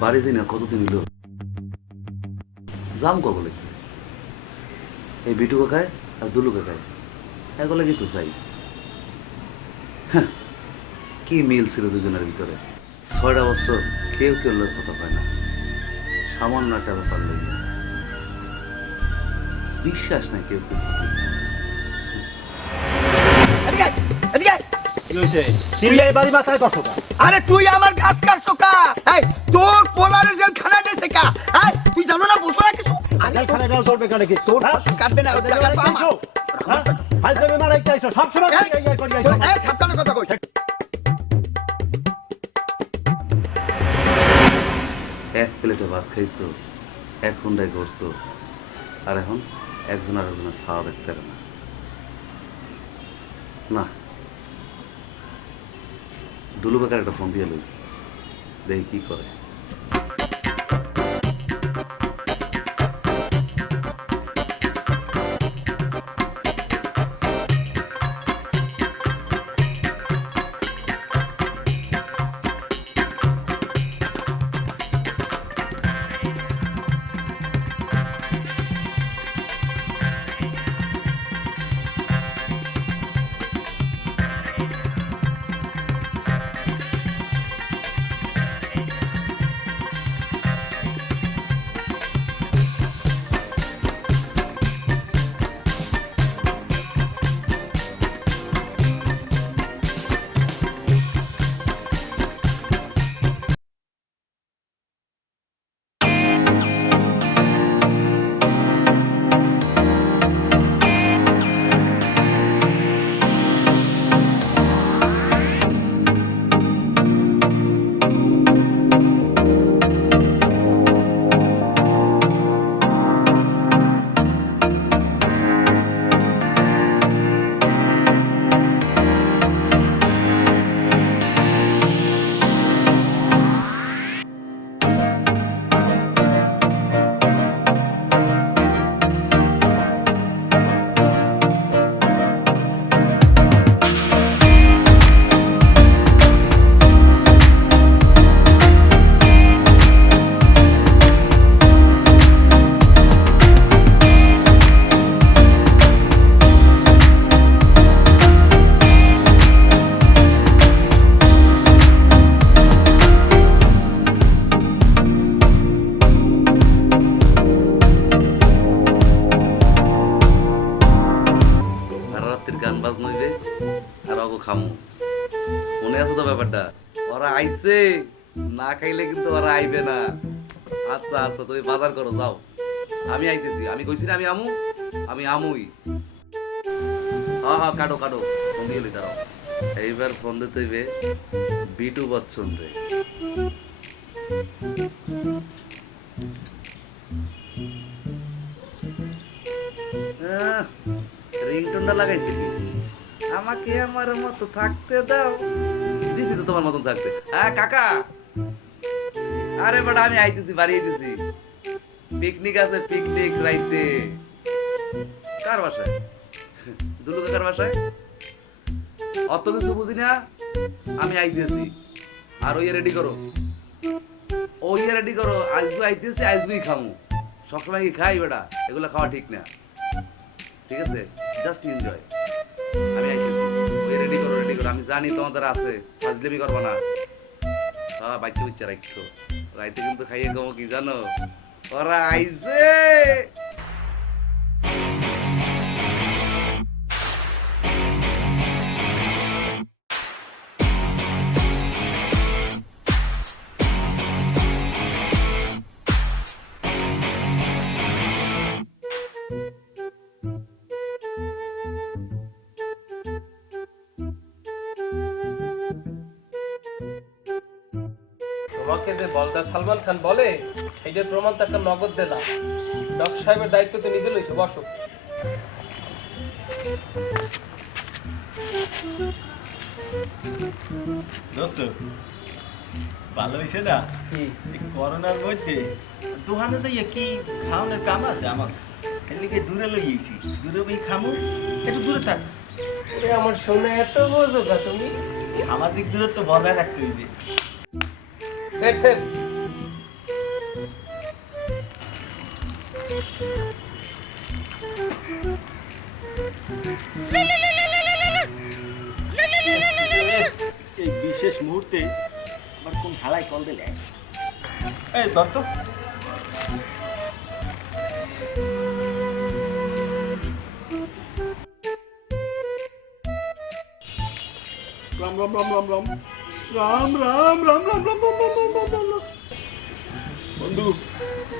বাড়ি দিই না কতদিন হইল যাম কবলে এই বিটু কাকায় আর দুলু কাকায় এগুলো কি তো চাই হ্যাঁ, কি মিল ছিল দুজনের ভিতরে 6টা বছর কেউ কেউ লোক কথা পায় না সামান্য একটা ব্যাপার লইয়া বিশ্বাস নাই কেউ কেউ আরে তুই আমার গাছ কাটছো কা তোর পোলারে জেল খানা দিয়েছে কা তুই জানো না বসো না কিছু আজকাল খানা দেওয়া চলবে কেন কি তোর ফসল কাটবে না ওই টাকা পাবো ফাইজলামি মারাই চাইছো সব সময় সাবধানে কথা কই এক প্লেটে ভাত খাইতো এক ঘন্টায় করতো আর এখন একজন আর একজনের ছাওয়া দেখতে পারে না না দুলু কাকার একটা ফোন দিয়ে লই দেখি কি করে গান বাজনা হইবে আর অগো খামু মনে আছে তো ব্যাপারটা ওরা আইছে না খাইলে কিন্তু ওরা আইবে না আচ্ছা আচ্ছা তুমি বাজার করো যাও আমি আইতেছি আমি কইছি না আমি আমুই হ্যাঁ হ্যাঁ কাটো কাটো ফোন দিয়ে দাঁড়াও এইবার ফোন দিতে হইবে বিটু বচ্চন রে রিংটোনটা লাগাইছি আমাকে আমার মতো থাকতে দাও দিছি তো তোমার মতন থাকতে হ্যাঁ কাকা আরে বেটা আমি আইতেছি বাড়ি আইতেছি পিকনিক আছে পিকনিক রাইতে কার বাসায় দুলু কাকার বাসায় অত কিছু বুঝি না আমি আইতেছি আর ওই রেডি করো আজকে আইতেছি আজকেই খামু সবসময় কি খাই বেটা এগুলো খাওয়া ঠিক না ঠিক আছে জাস্ট এনজয় আমি আইতেছি ওই রেডি করো আমি জানি তোমাদের আছে ফাজলামি করবা না হ্যাঁ বাচ্চা রাখছো রাইতে কিন্তু খাইয়ে কমো কি জানো ওরা আইছে তোমাকে যে বলদা সালমান খান বলে সেইটার প্রমাণ তো একটা নগদ দিলাম ডক সাহেবের দায়িত্ব তো নিজে লইছে বসো দোস্ত ভালো হয়েছে না কি করোনার মধ্যে দোকানে যাইয়া কি খাওয়ানোর কাম আছে আমার এদিকে দূরে লইয়েছি দূরে বই খামু একটু দূরে থাক আমার শুনে এত বোঝো তুমি সামাজিক দূরত্ব বজায় রাখতে হইবে স্যার স্যার এই বিশেষ মুহূর্তে আবার কোন হালাই কল দিলে এই দত্ত রাম রাম রাম রাম রাম রাম রাম রাম রাম রাম রাম রাম রাম রাম রাম রাম বন্ধু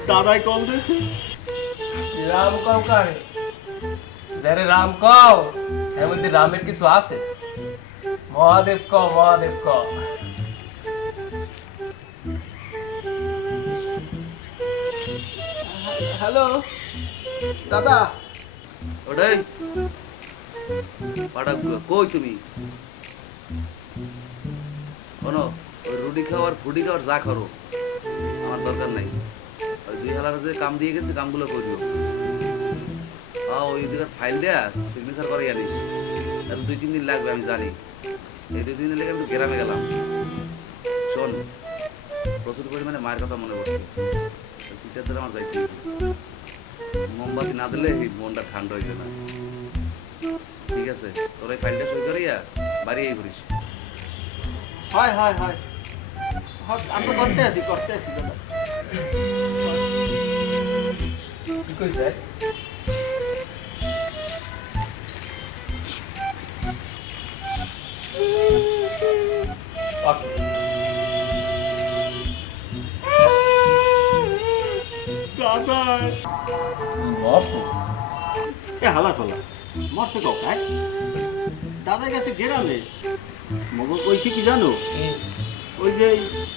দাদাই কল দিয়েছে রাম কও কারে যারে রাম কও এর মধ্যে রামের কিছু আছে মহাদেব কও মহাদেব কও হ্যালো দাদা ওটাই পাটা কই তুমি শোনো ওই রুটি খাওয়ার ফুটি খাওয়ার যা করো আমার দরকার নাই ওই 2,000 যে কাম দিয়ে গেছে কামগুলো করিও ওই দিকে ফাইল দেয়া সিগনেচার করে জানিস এখন 2-3 দিন লাগবে আমি জানি এই 2-3 দিন লেগে আমি গ্রামে গেলাম শোন প্রচুর পরিমাণে মায়ের কথা মনে পড়ছে শীতের ধরে আমার যাইতে মোমবাতি না দিলে এই মনটা ঠান্ডা হইবে না ঠিক আছে তোর এই ফাইলটা সই করিয়া বাড়ি এই করিস হয় হয় হয় আমি করতে আছি দাদা কি কই যায় ওকে দাদা মরছে এ হালার ফলা মরছে কাউ খায় দাদা গেছে গ্রামে মগো কইছে কি জানো ওই যে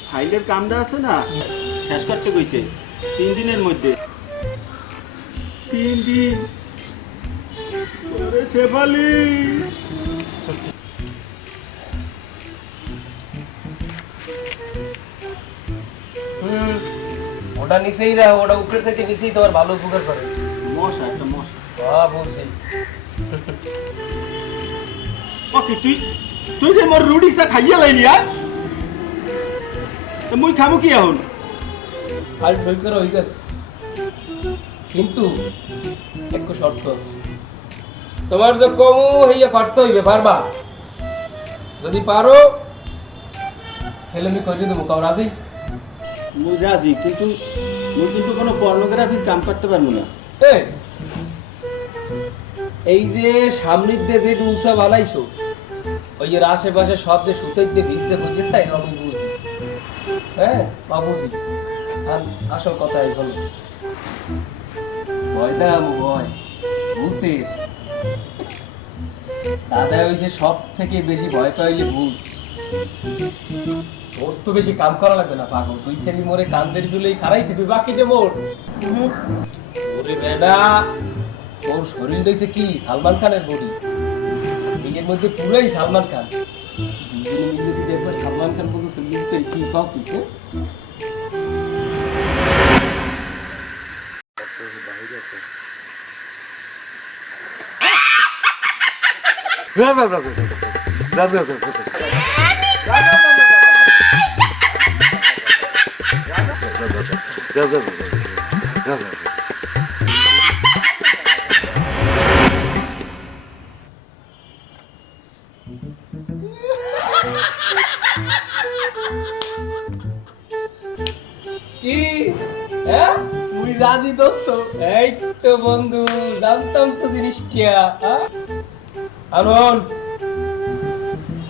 ফাইলের কামটা আছে না শেষ করতে কইছে 3 দিনের মধ্যে 3 দিন ওরে শেফালি ওটা নিচেই রাখো ওটা উপরের সাইডে নিচেই তোমার ভালো উপকার করে মশা একটা মশা বুঝছি ওকে তুই যে মোর রুটি সা খাইয়া লাইনি আর তো মুই খামু কি এখন আর সই করে হয়ে গেছে কিন্তু একটু শর্ত আছে তোমার যে কমু হইয়া করতে হইবে পারবা যদি পারো তাহলে আমি করে দেবো কাউ রাজি মুই রাজি কিন্তু মুই কিন্তু কোনো পর্নোগ্রাফির কাম করতে পারবো না এই যে সামনের দিয়ে যে রুলসা বানাইছো ওই যে আশেপাশে সব যে সুতোই দিয়ে ভিজে বুঝে তাই আমি বুঝি হ্যাঁ বা বুঝি আর আসল কথা এই হলো ভয়টা ভয় ভূতে দাদা হয়েছে সব থেকে বেশি ভয় পাইলে ভূত তোর তো বেশি কাম করা লাগবে না পাগল তুই খেলি মোরে কান্দের জুলেই খারাই দিবি বাকি যে মোর ওরে বেডা তোর শরীর রয়েছে কি সালমান খানের বডি এর মধ্যে পুরাই সালমান খান দুজনে মিলে যদি একবার সালমান খান বলতে শরীর তো কি কাউ কি কি হ্যাঁ মুই রাজি দোস্ত এই তো বন্ধু জানতাম তো জিনিসটা আনন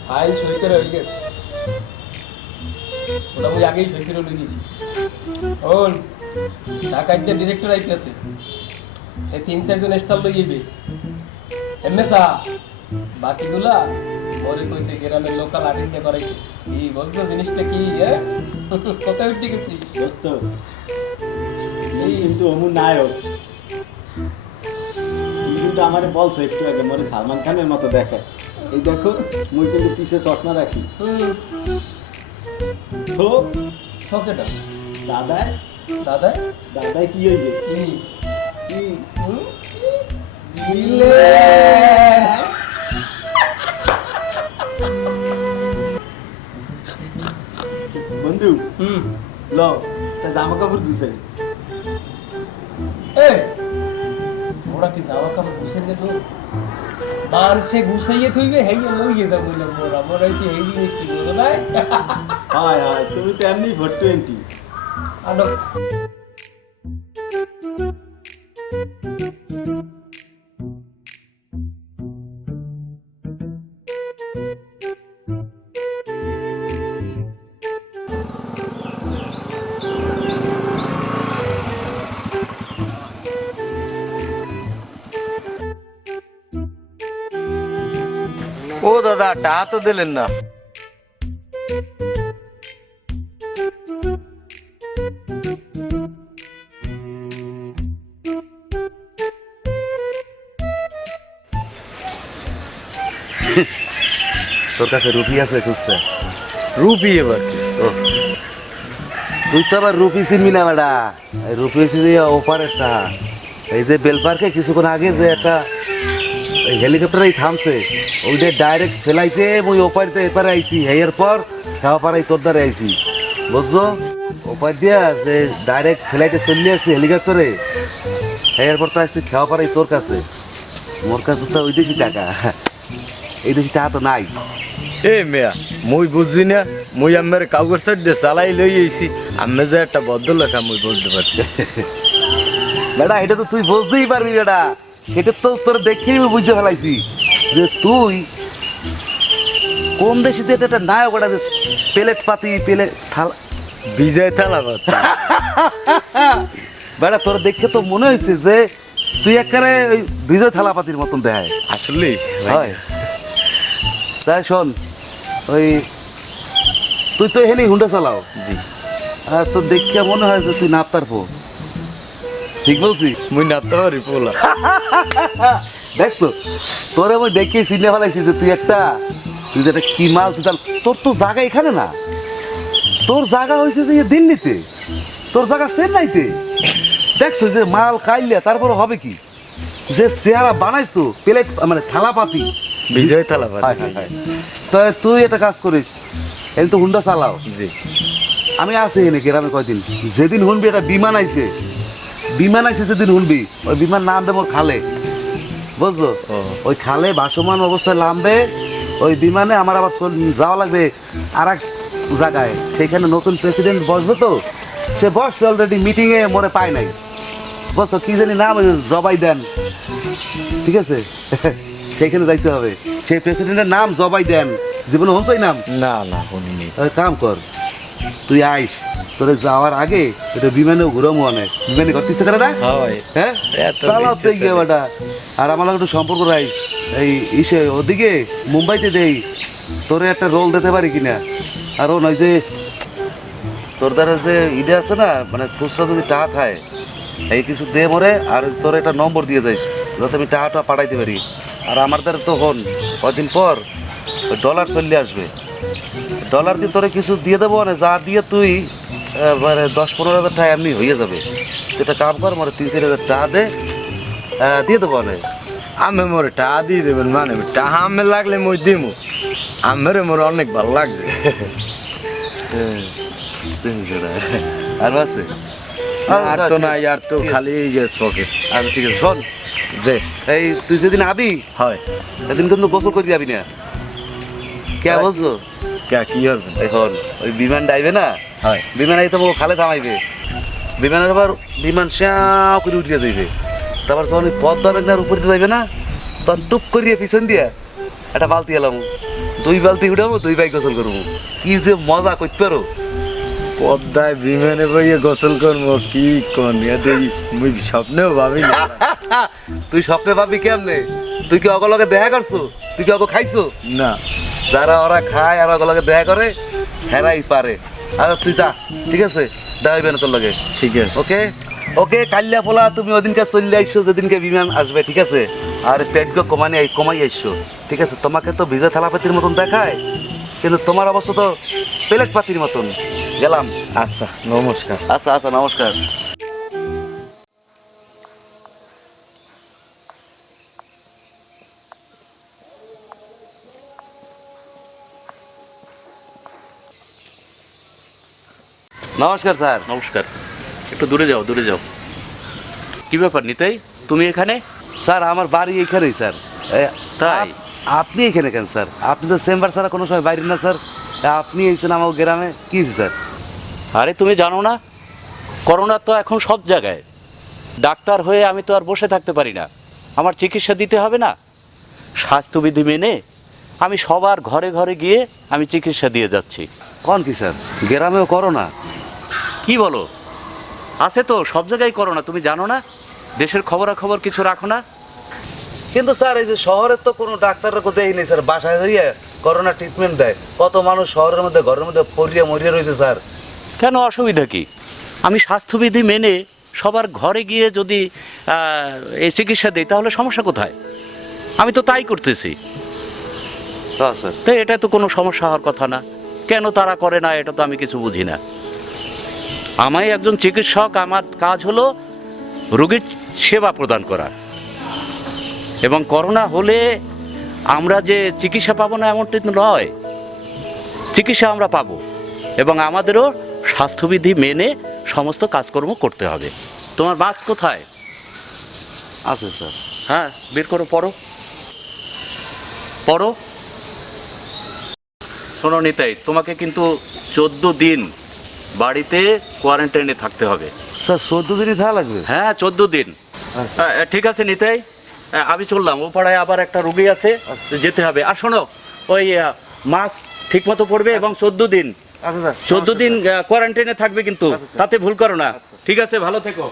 ফাইল সই করে হয়ে গেছে ওটা আমি আগেই সই করে লই গেছি ওন ঢাকাইতে ডিরেক্টর আইতেছে এই 3-4 জন স্টাফ লই যাবে এমএসা বাকিগুলা ওরে কইছে গ্রামের লোকাল আইডেন্টি করাইছে কি বুঝছো জিনিসটা কি হ্যাঁ কোথায় উঠে গেছি দোস্ত মুই কিন্তু অমু নায়ক তুমি কিন্তু আমারে বলছো একটু আগে মোরে সালমান খানের মতো দেখে এই দেখো মুই কিন্তু পিছে চশমা রাখি তো ছকেটা দাদায় দাদা দাদায় কি হইবে কি কি হুম? মিলে বন্ধু হুম ল তা জামা কাপড় দিছে এই গো মানুষে গুছাইয়ে থইবে হেই লইয়ে যাবো না মোরা মোরা হইছে এই জিনিস কি বলো না হায় হায় তুমি তো এমনি ভোট 20 আনো ও দাদা টা তো দিলেন না। তোর কাছে রুপি আছে খুঁজছে? রুপি এবার কি? ও, তুই তো আবার রুপি চিনবি না বেটা, এই রুপি চিনি ওপারের টাকা। এই যে বেলপার্কে কিছুক্ষণ আগে যে একটা হেলিকপ্টার থামছে, ওইটা ডাইরেক্ট ফেলাইতে ওই ওপারতে এপারে আইছি, এর পর খাওয়াপাড়াই তোর দ্বারা আইছি, বুঝছো? ওপার দিয়া যে ডাইরেক্ট ফেলাইতে চলে আসছি হেলিকপ্টারে, এরপর তো আসছি খাওয়াপাড়াই তোর কাছে। মোর কাছে তো ওই দেশি টাকা, এই দেশি টাকা তো নাই। এ মেয়া মুই বুঝছি না, মুই আমার কাগজ সাইড দিয়ে চালাই লই আইছি, আমি যে একটা ভদ্রলোক মুই বুঝতে পারছি। বেটা এটা তো তুই বুঝতেই পারবি বেটা, এটা তো তোর দেখেই আমি বুঝতে ফেলাইছি যে তুই কোন দেশে একটা নায়ক, ওটা যে প্লেট পাতি প্লেট থালা বিজয় থালা কথা। বেটা তোর দেখে তো মনে হয়েছে যে তুই একেবারে ওই বিজয় থালাপাতির মতন দেখায়। আসলে হয় তাই শোন, ওই তুই তো এখানে হুন্ডা চালাও, জি আর তোর দেখে মনে হয় যে তুই নাপ্তার পো, ঠিক বলছি? মুই নাতে পারি পোলা। দেখছো তোর আমি দেখে চিনে ফেলাইছি যে তুই যে একটা কি মাল, তুই তোর তো জায়গা এখানে না, তোর জায়গা হয়েছে যে দিল্লিতে, তোর জায়গা চেন্নাইতে। দেখছো যে মাল খাইলে তারপরে হবে কি, যে চেহারা বানাইছো প্লেট মানে থালাপাতি বিজয় থালা হায় হায় হায়। তো তুই একটা কাজ করিস, এই তো হুন্ডা চালাও। জি আমি আছি এনে গ্রামে কয়দিন, যেদিন শুনবি একটা বিমান আইছে যেদিন শুনবি, ওই বিমান নাম দেবো খালে, বুঝলো? ওই খালে ভাসমান অবস্থায় নামবে ওই বিমানে, আমার আবার যাওয়া লাগবে আর এক জায়গায়, সেখানে নতুন প্রেসিডেন্ট বসবে, তো সে বসছে অলরেডি মিটিংয়ে, মনে পায় নাই, বুঝছো? কি জানি নাম, জবাই দেন, ঠিক আছে? সেখানে যাইতে হবে, সেই প্রেসিডেন্টের নাম জবাই দেন, জীবনে হনছই নাম? না না শুনিনি। কাম কর, তুই আইস, তোর যাওয়ার আগে এটা বিমানেও ঘুরো মনে, বিমানে ঘর ইচ্ছে করে না? হয় হ্যাঁ এত চালাও তো গিয়ে বেটা। আর আমার একটু সম্পর্ক রাই, এই ইসে ওদিকে মুম্বাইতে দেই, তোরে একটা রোল দিতে পারি কিনা। আর ও নয় যে তোর দ্বারা যে ইডে আছে না, মানে খুচরা যদি টাকা খায়, এই কিছু দে মরে, আর তোর একটা নম্বর দিয়ে যাইস যাতে আমি টাকাটা পাঠাইতে পারি। আর আমার দ্বারা তো হন কয়দিন পর ওই ডলার চলে আসবে, ডলার দিয়ে তোরে কিছু দিয়ে দেবো, মানে যা দিয়ে তুই মানে 10-15 হাজার টাকা এমনি হয়ে যাবে। সেটা কাম কর, মানে 3-4 হাজার টাকা দে, দিয়ে দেবো অনেক। আমি মোর টাকা দিয়ে দেবেন, মানে টাকা আমি লাগলে মই দিমু, আমার মোর অনেক ভালো লাগছে। আর আছে আর তো না, আর তো খালি গেস পকেট। আচ্ছা ঠিক আছে, শোন যে এই তুই যেদিন আবি হয় সেদিন কিন্তু গোসল করে যাবি না, কে বলছো? কি হবে এখন ওই বিমান ডাইবে না, হয় বিমান আই তো খালে থামাইবে, বিমানের আবার বিমান শ্যাও করে উঠিয়ে যাইবে, তারপর যখন পদ্মা মেঘনার উপরে যাইবে না, তখন টুপ করিয়ে পিছন দিয়ে একটা বালতি এলাম, 2 বালতি উঠাবো, 2 বাইক গোসল করবো, কি যে মজা করতে পারো। পদ্মায় বিমানে বইয়ে গোসল করবো, কি কোন মুই স্বপ্নেও ভাবি না। তুই স্বপ্নে ভাবি কেমনে? তুই কি অগলকে দেখা করছো? তুই কি অগ খাইছো? না যারা ওরা খায় আর অগলকে দেখা করে হেরাই পারে। আচ্ছা তুই যা, ঠিক আছে? দেখা হইবে না তোর লগে, ঠিক আছে ওকে ওকে। কাল্লা পোলা তুমি ওদিনকে চলে আইসো যেদিনকে বিমান আসবে, ঠিক আছে? আর পেটকে কমাই আইসো, ঠিক আছে? তোমাকে তো ভিজা থালাপাতির মতন দেখায়, কিন্তু তোমার অবস্থা তো প্লেট পাতির মতন। গেলাম। আচ্ছা নমস্কার। আচ্ছা আচ্ছা নমস্কার। নমস্কার স্যার। নমস্কার। একটু দূরে যাও, দূরে যাও। কি ব্যাপার নিতাই, তুমি এখানে? স্যার আমার বাড়ি এখানেই স্যার। তাই? আপনি এখানে কেন স্যার? আপনি তো চেম্বার ছাড়া কোনো সময় বাইরে না স্যার। আপনি এসেছেন আমার গ্রামে, কি স্যার? আরে তুমি জানো না, করোনা তো এখন সব জায়গায়। ডাক্তার হয়ে আমি তো আর বসে থাকতে পারি না, আমার চিকিৎসা দিতে হবে না। স্বাস্থ্যবিধি মেনে আমি সবার ঘরে ঘরে গিয়ে আমি চিকিৎসা দিয়ে যাচ্ছি। কোন কি স্যার, গ্রামেও করোনা? কি বলো? আছে তো, সব জায়গায় করোনা, তুমি জানো না? দেশের খবরাখবর কিছু রাখো না? কিন্তু স্যার এই যে শহরের তো কোনো ডাক্তাররা কোথাও দেয়নি স্যার, বাসায় গিয়ে করোনা ট্রিটমেন্ট দেয়। কত মানুষ শহরের মধ্যে ঘরের মধ্যে পড়িয়ে মরিয়ে রয়েছে স্যার। কেন, অসুবিধা কি? আমি স্বাস্থ্যবিধি মেনে সবার ঘরে গিয়ে যদি এই চিকিৎসা দিই তাহলে সমস্যা কোথায়? আমি তো তাই করতেছি। হ্যাঁ স্যার। তো এটা তো কোনো সমস্যা হওয়ার কথা না। কেন তারা করে না এটা তো আমি কিছু বুঝি না। আমি একজন চিকিৎসক, আমার কাজ হলো রোগীর সেবা প্রদান করা। এবং করোনা হলে আমরা যে চিকিৎসা পাবো না এমনটি নয়, চিকিৎসা আমরা পাবো এবং আমাদেরও স্বাস্থ্যবিধি মেনে সমস্ত কাজকর্ম করতে হবে। তোমার মাস্ক কোথায়? আছে স্যার। হ্যাঁ, বের করো, পড়ো পড়ো। শোনো নিতাই, তোমাকে কিন্তু 14 দিন বাড়িতে কোয়ারেন্টাইনে থাকতে হবে। স্যার 14 দিনই থাকা লাগবে? হ্যাঁ, 14 দিন। ঠিক আছে নিতাই, আমি চললাম। ও পাড়ায় আবার একটা রুগী আছে, যেতে হবে। আর শোনো, ওই মাস্ক ঠিক মতো পড়বে এবং 14 দিন, আচ্ছা স্যার। 14 দিন কোয়ারেন্টাইনে থাকবে কিন্তু, তাতে ভুল করো না। ঠিক আছে, ভালো থেকো।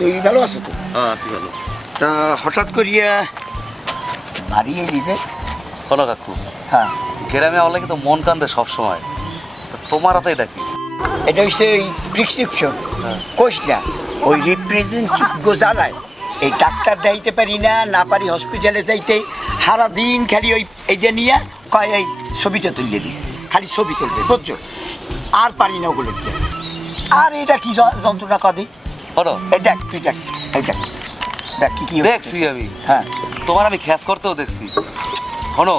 তুই ভালো আছো তো? হ্যাঁ আছি ভালো। তা হঠাৎ করিয়া বাড়ি এলি যে? শোনো কাকু, হ্যাঁ, গ্রামে আমার লাগে তো মন কান্দে সবসময়। তোমার হাতে এটা কি? এটা হচ্ছে ওই প্রেসক্রিপশন। কোষ না, ওই রিপ্রেজেন্টেটিভ জ্বালায় এই ডাক্তার দেখাইতে পারি না, না পারি হসপিটালে যাইতে, সারাদিন খালি ওই এইটা নিয়ে কয় এই ছবিটা তুললে দিই, খালি ছবি তুলবে, বুঝছো? আর পারি না ওগুলো দিয়ে। আর এটা কি যন্ত্রণা কদি? শোনো, এই দেখ, তুই দেখ, এই দেখ, দেখ কি কি দেখছি আমি। হ্যাঁ, তোমার আমি খ্যাস করতেও দেখছি। শোনো,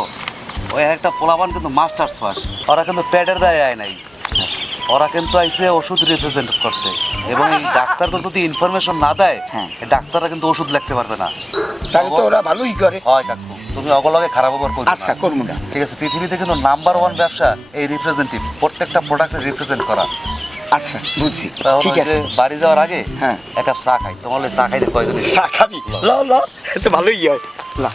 ওই একটা পোলাবান কিন্তু মাস্টার্স পাস, ওরা কিন্তু প্যাডের দায় আয় নাই, ওরা কিন্তু আইসে ওষুধ রিপ্রেজেন্ট করতে। এবং এই ডাক্তারকে যদি ইনফরমেশন না দেয়, হ্যাঁ, ডাক্তাররা কিন্তু ওষুধ লিখতে পারবে না। তাহলে তো ওরা ভালোই করে। হয় কাকু, তুমি অগলগে খারাপ ব্যবহার করবে না। আচ্ছা, করবো না। ঠিক আছে, পৃথিবীতে কিন্তু নাম্বার 1 ব্যবসা এই রিপ্রেজেন্টেটিভ, প্রত্যেকটা প্রোডাক্টে রিপ্রেজেন্ট করা। আচ্ছা, বুঝছি, তাহলে ঠিক আছে। বাড়ি যাওয়ার আগে হ্যাঁ, এক কাপ চা খাই। তোমার চা খাইলে কয়দিন চা খাবি? ল ল, তো ভালোই হয়। ল।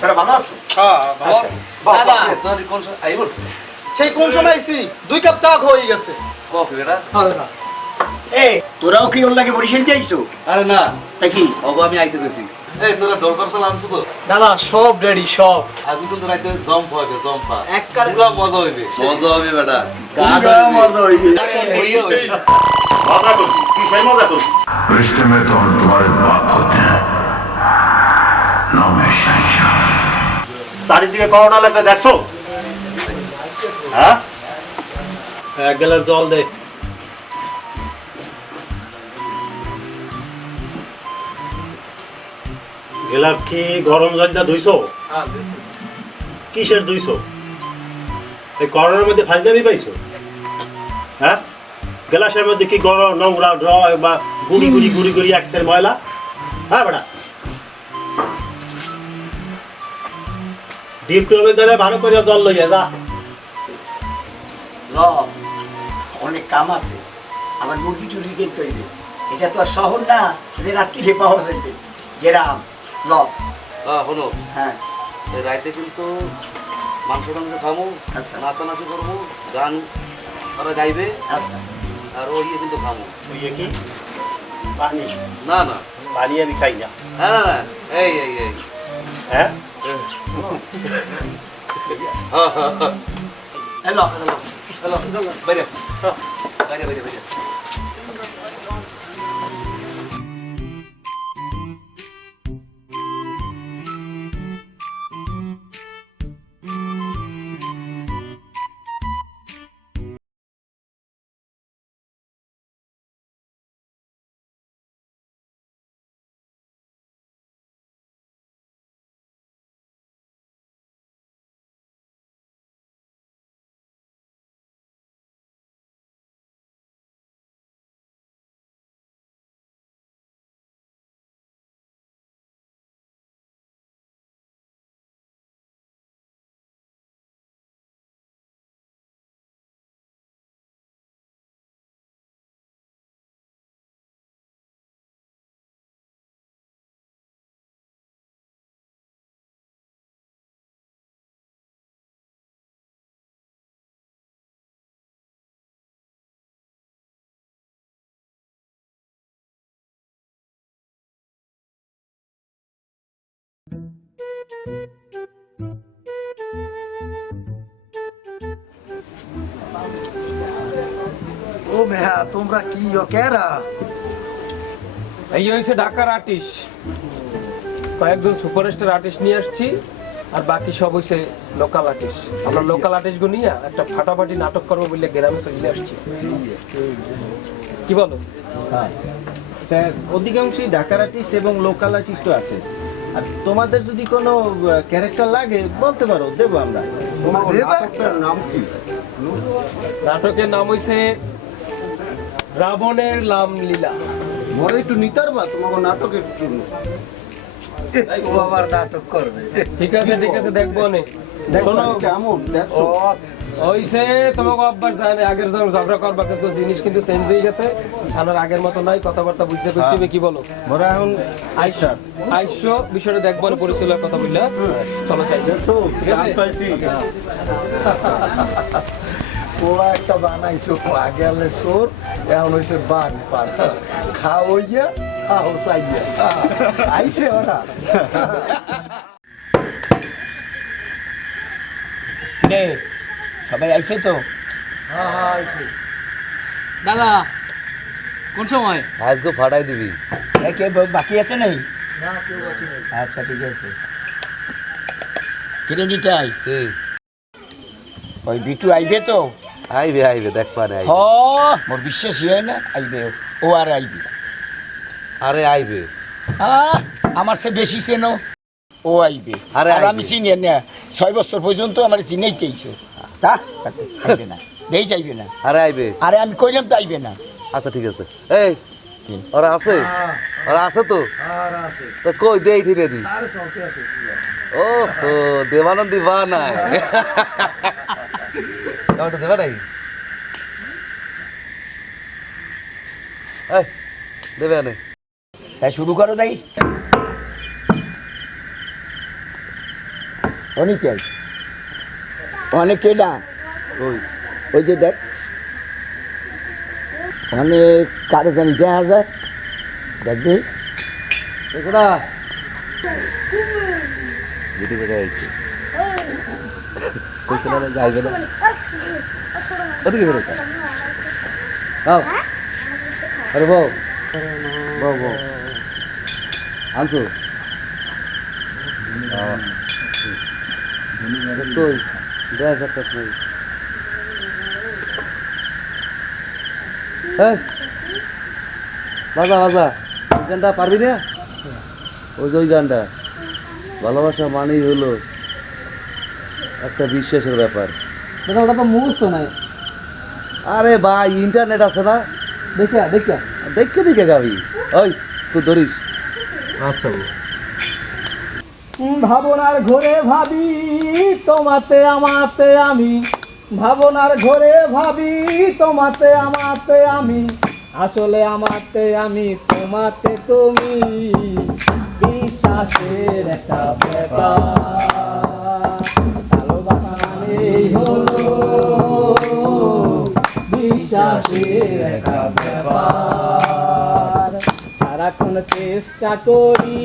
তারা ভালো আছো? হ্যাঁ, ভালো আচ্ছা। আছি। বাবা, দাদা, তোর কোন সময় আই বলছিস? সেই কোন সময় আইছি? 2 কাপ চা হয়ে গেছে। কফি বেটা? হ্যাঁ দাদা। এই, তোরাও কি ওর লাগে বরিশাল যাইছো? আরে না, তা কি? ওগো আমি আইতে গেছি। এই তোরা ডলফার চাল আনছো তো? দাদা সব রেডি, সব। আজ কিন্তু রাইতে জম্প হবে, জম্পা। এককালে- পুরা মজা হইবে। মজা হবে বেটা। পুরা মজা হইবে। মজা করছি, কিসের মজা করছি? रिश्ते में तो हम तुम्हारे बाप होते हैं नाम है शहंशाह চারিদিকে করোনা লাগবে, দেখছো? হ্যাঁ, এক গ্লাস জল দে। গেলার কি গরম জলটা ধুইছো? কিসের ধুইছো? এই করোনার মধ্যে ফাজলামি পাইছো? হ্যাঁ, গ্লাসের মধ্যে কি গরম নোংরা বা গুড়ি গুড়ি গুড়ি গুড়ি একসের ময়লা? হ্যাঁ বেটা, ডিপ টিউবের দ্বারা ভালো করে জল লইয়া যা। ল, অনেক কাম আছে, আবার মুরগি টুরগি কিনতে হইবে। এটা তো আর শহর না যে রাত্রিরে পাওয়া যাইবে, গ্রাম। ল। হলো, হ্যাঁ, এই রাইতে কিন্তু মাংস টাংস খামু, আচ্ছা। নাচানাচি করবো, গান ওরা গাইবে আচ্ছা আর ওই কিন্তু খামো। ওই কি পানি না না পানি আমি খাই না। না না না, এই এই এই হ্যাঁ হ্যালো হ্যালো বাইরে বাইরে বাইরে বাইরে ও মেয়া তোমরা কি কেরা এই হয়েছে ঢাকার আর্টিস্ট, কয়েকজন সুপারস্টার আর্টিস্ট নিয়ে আসছি, আর বাকি সব হয়েছে লোকাল আর্টিস্ট। আমরা লোকাল আর্টিস্ট গো নিয়ে একটা ফাটাফাটি নাটক করবো বলে গ্রামে চলে আসছি। কি বলো? হ্যাঁ স্যার, অধিকাংশই ঢাকার আর্টিস্ট এবং লোকাল আর্টিস্টও আছে। আর তোমাদের যদি কোনো ক্যারেক্টার লাগে বলতে পারো, দেবো আমরা। নাটকটার নাম কি? নাটকের নাম হয়েছে রাবণের লামলীলা। বড় একটু নিতার বা তোমাকে নাটকের জন্য ও আবার নাটক করবে ঠিক আছে ঠিক আছে, দেখবো নে। শোনো, কেমন দেখো? ওইসে তোমাকে অভ্যাস জানে, আগের যখন ঝগড়া করবা কিন্তু জিনিস কিন্তু চেঞ্জ হয়ে গেছে, আর আগের মতো নাই, কথাবার্তা বুঝতে করতে হবে। কি বলো? বড় এখন আইসো আইসো, বিষয়টা দেখবো না, পরিচালক কথা বললে। চলো যাই, ঠিক আছে? ওরা একটা বানাইছো আগে আলে সোর, এখন হয়েছে বান পান খাও হইয়া খাও চাইয়া আইসে ওরা। রে সবাই আইছে তো? দাদা কোন সময়? আজকে ফাটাই দিবি। কে বাকি আছে নাই? আচ্ছা ঠিক আছে। কিনে নিতে আই ওই বিটু আইবে তো? আইবে আইবে, দেখ পারে হ মোর বিশ্বাসই হয় না আইবে ও আর আইবে। আরে আইবে, আমার সে বেশি চেনো, ও আইবে। আরে আর আমি আইবে। চিনি না, 6 বছর পর্যন্ত আমার চিনাইতেইছে, তা আইবে না, দেই যাইবে না। আরে আইবে। আরে আমি কইলাম তো আইবে না। আচ্ছা ঠিক আছে। এই ওরা আছে, ওরা আছে তো? তো কই দেই ঠিরে দি। ও হো দেবানন্দ দিবা নাই। ওটা দেবা নাই। এই দেবে না। তাই শুরু করো তাই। অনেক অনেক কেডা ওই ওই যে দেখ অনেক কারে জানি দেখা যায়, দেখবি দেখোনা ভিডিও করে আইছে। কইছে না যাইবে না। ওদিকে বেরো। আও আরে বউ বউ বউ আনছো কই দেখ একটা কই। এই বাজা বাজা, ওই গানটা পারবি না? ওই যে ওই গানটা, ভালোবাসা মানেই হলো একটা বিশ্বাসের ব্যাপার। দাদা ওটা তো মুখস্থ নাই, আরে ভাই ইন্টারনেট আছে না, দেখা দেখা দেখে দেখে গাবি। ওই তুই ধরিস। আচ্ছা ভাবনার ঘরে ভাবি তোমাতে আমাতে আমি, ভাবনার ঘরে ভাবি তোমাতে আমাতে আমি, আসলে আমাতে আমি তোমাতে তুমি, বিশ্বাসের একটা ব্যাপার, ভালোবাসা মানেই হলো বিশ্বাসের একটা ব্যাপার সারাক্ষণ চেষ্টা করি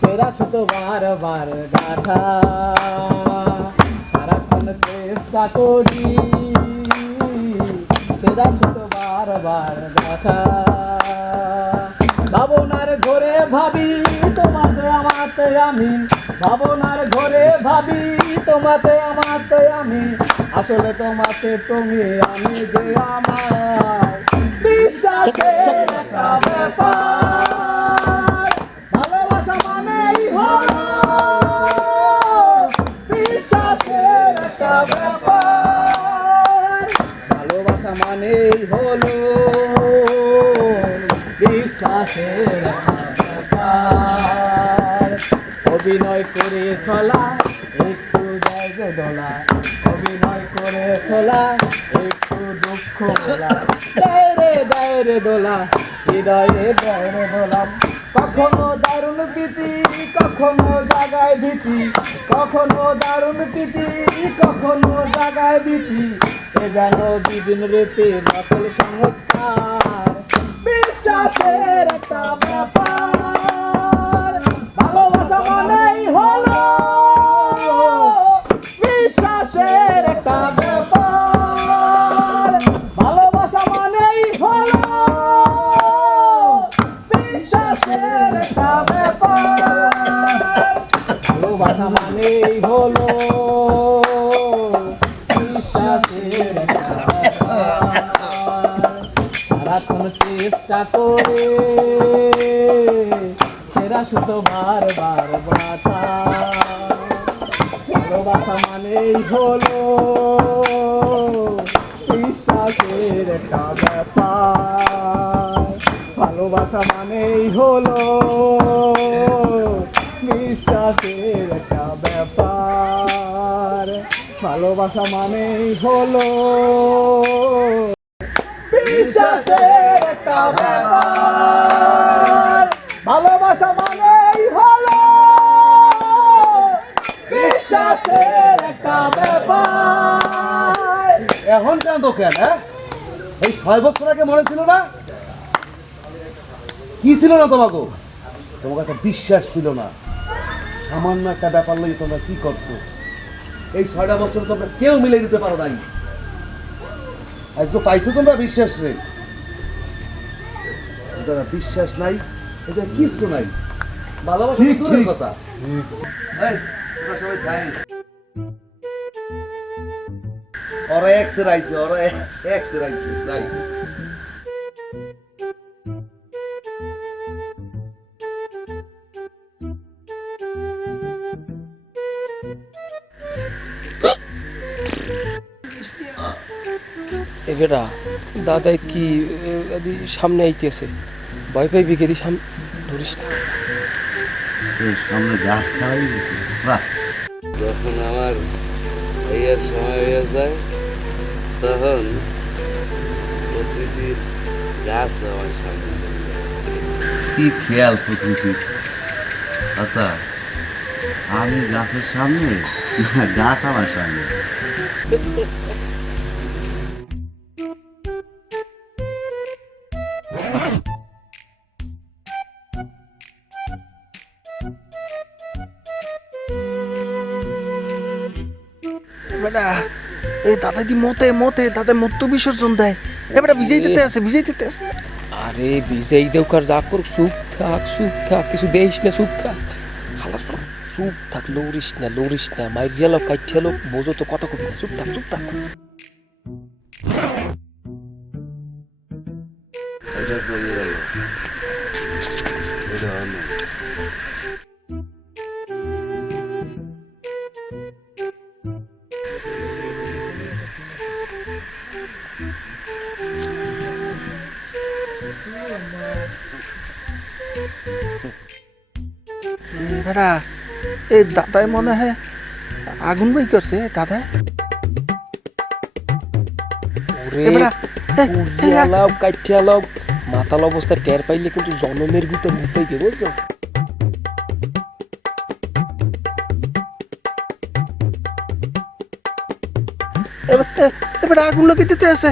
সেরা শত বারবার গাথা সারাক্ষণ চেষ্টা করি সেরা শত বারবার গাথা ভাবনার ঘরে ভাবি তোমাতে আমাতে আমি ভাবনার ঘরে ভাবি তোমাতে আমাতে আমি আসলে তোমাতে তুমি আমি যে আমার বিশ্বাসের একটা ব্যাপার ভালোবাসা মানেই হলো বিশ্বাসের একটা ব্যাপার ভালোবাসা মানেই হলো বিশ্বাসের একটা ব্যাপার অভিনয় করে চলা একটু জায়গা দোলা অভিনয় করে চলা একটু দুঃখ বলা দায়রে দোলা হৃদয়ে দায়রে দোলা কখনো দারুণ প্রীতি কখনো জাগায় ভীতি কখনো দারুণ প্রীতি কখনো জাগায় ভীতি এ যেন দুদিন রেতে নকল সংস্কার বিশ্বাসের একটা ব্যাপার ভালোবাসা মানেই হলো বিশ্বাসের একটা ব্যাপার ভালোবাসা মানেই হলো বিশ্বাসের একটা ব্যাপার ভালোবাসা মানেই হলো বিশ্বাসের একটা ব্যাপার সারাক্ষণ চেষ্টা করে সেরা শুধু বারবার বাতা ভালোবাসা মানেই হলো বিশ্বাসের একটা ব্যাপার ভালোবাসা মানেই হলো বিশ্বাসের একটা ব্যাপার ভালোবাসা মানেই হলো বিশ্বাসের একটা ব্যাপার ভালোবাসা মানেই হলো বিশ্বাসের একটা ব্যাপার এখন কেন তো কেন এই 6 বছর আগে মনে ছিল না কি ছিল না তোমাকে তোমাকে একটা বিশ্বাস ছিল না সামান্য একটা ব্যাপার লই তোমরা কি করছো এই 6টা বছর তোমরা কেউ মিলে দিতে পারো নাই আজকে পাইছো তোমরা বিশ্বাস রে এটা বিশ্বাস নাই এটা কিছু নাই ভালোবাসা দূরের কথা এই তোমরা সবাই খাই ওরা এক্সের আইছে ওরা এক্সের আইছে যাই এ বেটা দাদাই কি সামনে আইতেছে ভয় পাই বিকেরি সামনে ধরিস না সামনে গাছ খাওয়াই বাহ যখন আমার ভাইয়ার সময় হয়ে যায় তখন প্রকৃতির গাছ আমার সামনে কি খেয়াল প্রকৃতির আচ্ছা আমি গাছের সামনে না গাছ আমার সামনে বেটা এই দাদাদি মতে দাদা মত বিসর্জন দেয় এবারে ভিজাই দিতে আছে আরে বিজয় দেউকার যা করুক চুপ থাক কিছু দেইস না চুপ থাক হালার চুপ থাক লড়িস না মাইরিয়া লোক কাইঠিয়া লোক বোঝো তো কথা কবি না চুপ থাক বেটা এই দাদাই মনে হয় আগুন বই করছে দাদা ওরে এবারে, কাইঠিয়া লোক মাতাল অবস্থায় টের পাইলে কিন্তু জনমের ভিতর মুতাই গে বুঝছো এবার আগুন লাগাইতে আছে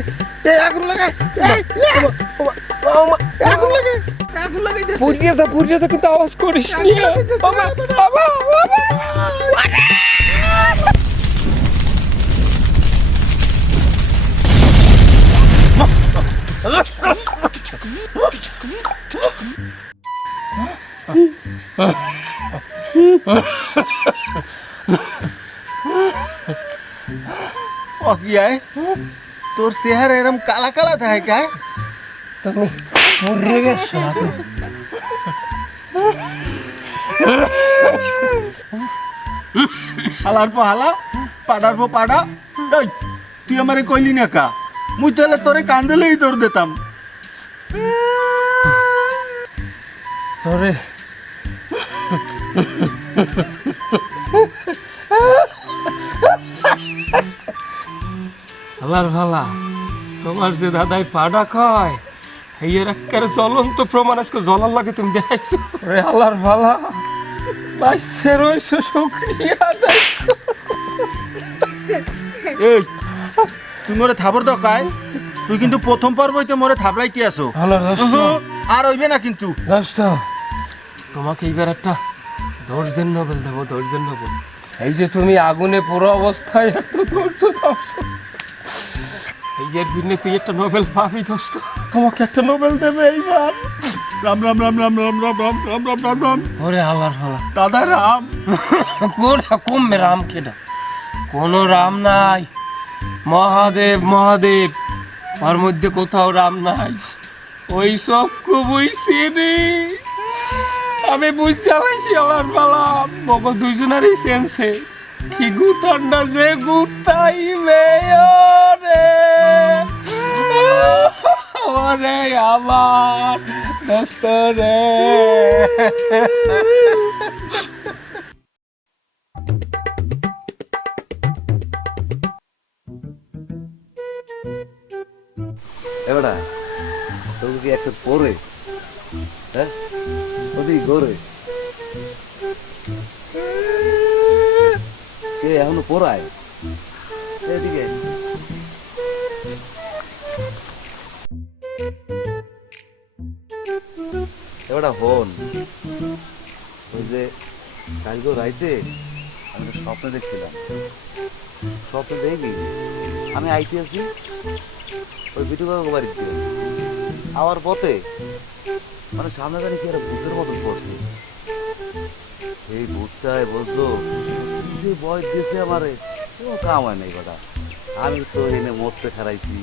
আগুন লাগাই আগুন লাগাই আগুন লাগাইতেছে পুড়িয়েছে কিন্তু আওয়াজ করিস নি বাবা বাবা ও কি আয় তোর চেহারা এরম কালা কালা থাকে গায় তুমি মরে গেছো হালার পর হালা পাড়ার পর পাড়া এই তুই আমারে কইলি না কা মুই তাহলে তোরে কান্দলেই তোর দিতাম তোরে আল্লাহর ভালা তোমার যে দাদাই পাডা খায় এর একেবারে জ্বলন্ত প্রমাণ আজকে জ্বলার লাগে তুমি দেখছো রে আল্লাহর ভালা বাইশের ওই শুক্রিয়া আদায় এই তুই মোরে থাবর দকায় তুই কিন্তু প্রথম পর্বইতে মোরে থাবড়াইতে আসো ভালো দোস্ত আর হইবে না কিন্তু দোস্ত তোমাকে এইবার একটা ধৈর্যের নোবেল দেবো ধৈর্যের নোবেল এই যে তুমি আগুনে পুরো অবস্থায় এত ধৈর্য ধরছো এই যে ভিন্ন তুই একটা নোবেল পাবি দোস্ত তোমাকে একটা নোবেল দেবে এইবার রাম রাম রাম রাম রাম রাম রাম রাম রাম রাম রাম ওরে আল্লাহর ভালা দাদা রাম কমবে রাম কেডা কোনো রাম নাই মহাদেব মহাদেব ওর মধ্যে কোথাও রাম নাই ওই সব বুঝছি নি আমি বুঝতে পারছি আল্লাহর ভালা মগ দুইজনেরই সেন্সে কি গুতান্ডা যে গুতাইবে রে ওরে আমার দোস্ত রে এবারে তোকে কি একটা পরে হ্যাঁ ওদিক গড়ে কে এখনো পড়ায় এদিকে এবারে হন ওই যে কালকে রাইতে আমি একটা স্বপ্ন দেখছিলাম স্বপ্ন দেখি আমি আইতে আছি ওই বিটু কাকু বাড়িতে আওয়ার পথে মানে সামনে গাড়ি কি একটা ভূতের মতন পড়ছে এই ভূতটায় বলছো যে বয়স দিয়েছে আমারে ও কাম হয় নাই কথা আমি তো এনে মরতে খারাইছি